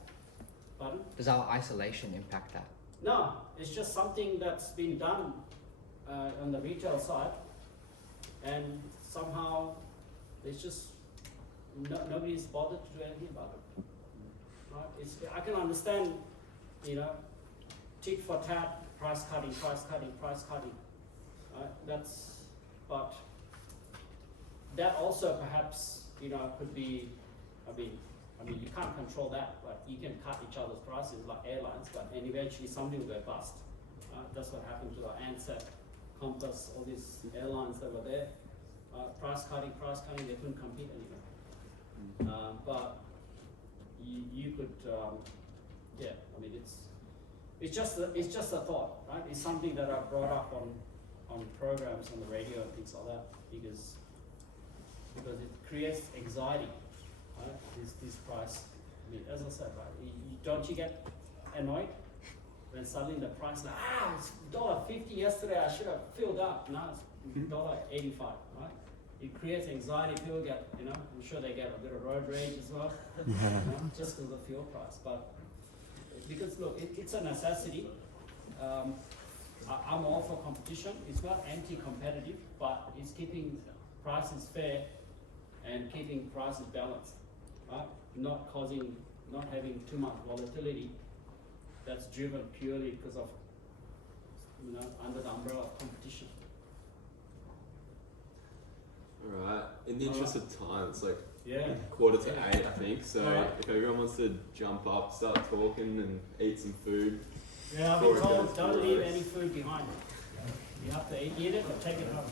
Pardon? Does our isolation impact that? No, it's just something that's been done on the retail side, and somehow it's just nobody's bothered to do anything about it. Right? I can understand, tit for tat, price cutting. Right? But that also perhaps could be. I mean, you can't control that, but you can cut each other's prices like airlines, and eventually somebody will go bust. That's what happened to the Ansett, Compass, all these airlines that were there. Price cutting, they couldn't compete anymore. But you could, I mean, it's just a thought, right? It's something that I brought up on programs on the radio and things like that, because it creates anxiety. Right? This price. I mean, as I said, right? Don't you get annoyed when suddenly the price it's $1.50 yesterday? I should have filled up. Now it's $1.85. Right? It creates anxiety. People get, I'm sure they get a bit of road rage as well, just because of the fuel price. But because look, it's a necessity. I'm all for competition. It's not anti-competitive, but it's keeping prices fair and keeping prices balanced. Right? Not having too much volatility that's driven purely because of, under the umbrella of competition. Alright, in the interest of time, it's like Yeah. 7:45, I think, so Alright. if everyone wants to jump up, start talking and eat some food. Yeah, I've Before been it told goes don't to leave roast. any food behind. You have to eat it or take it home.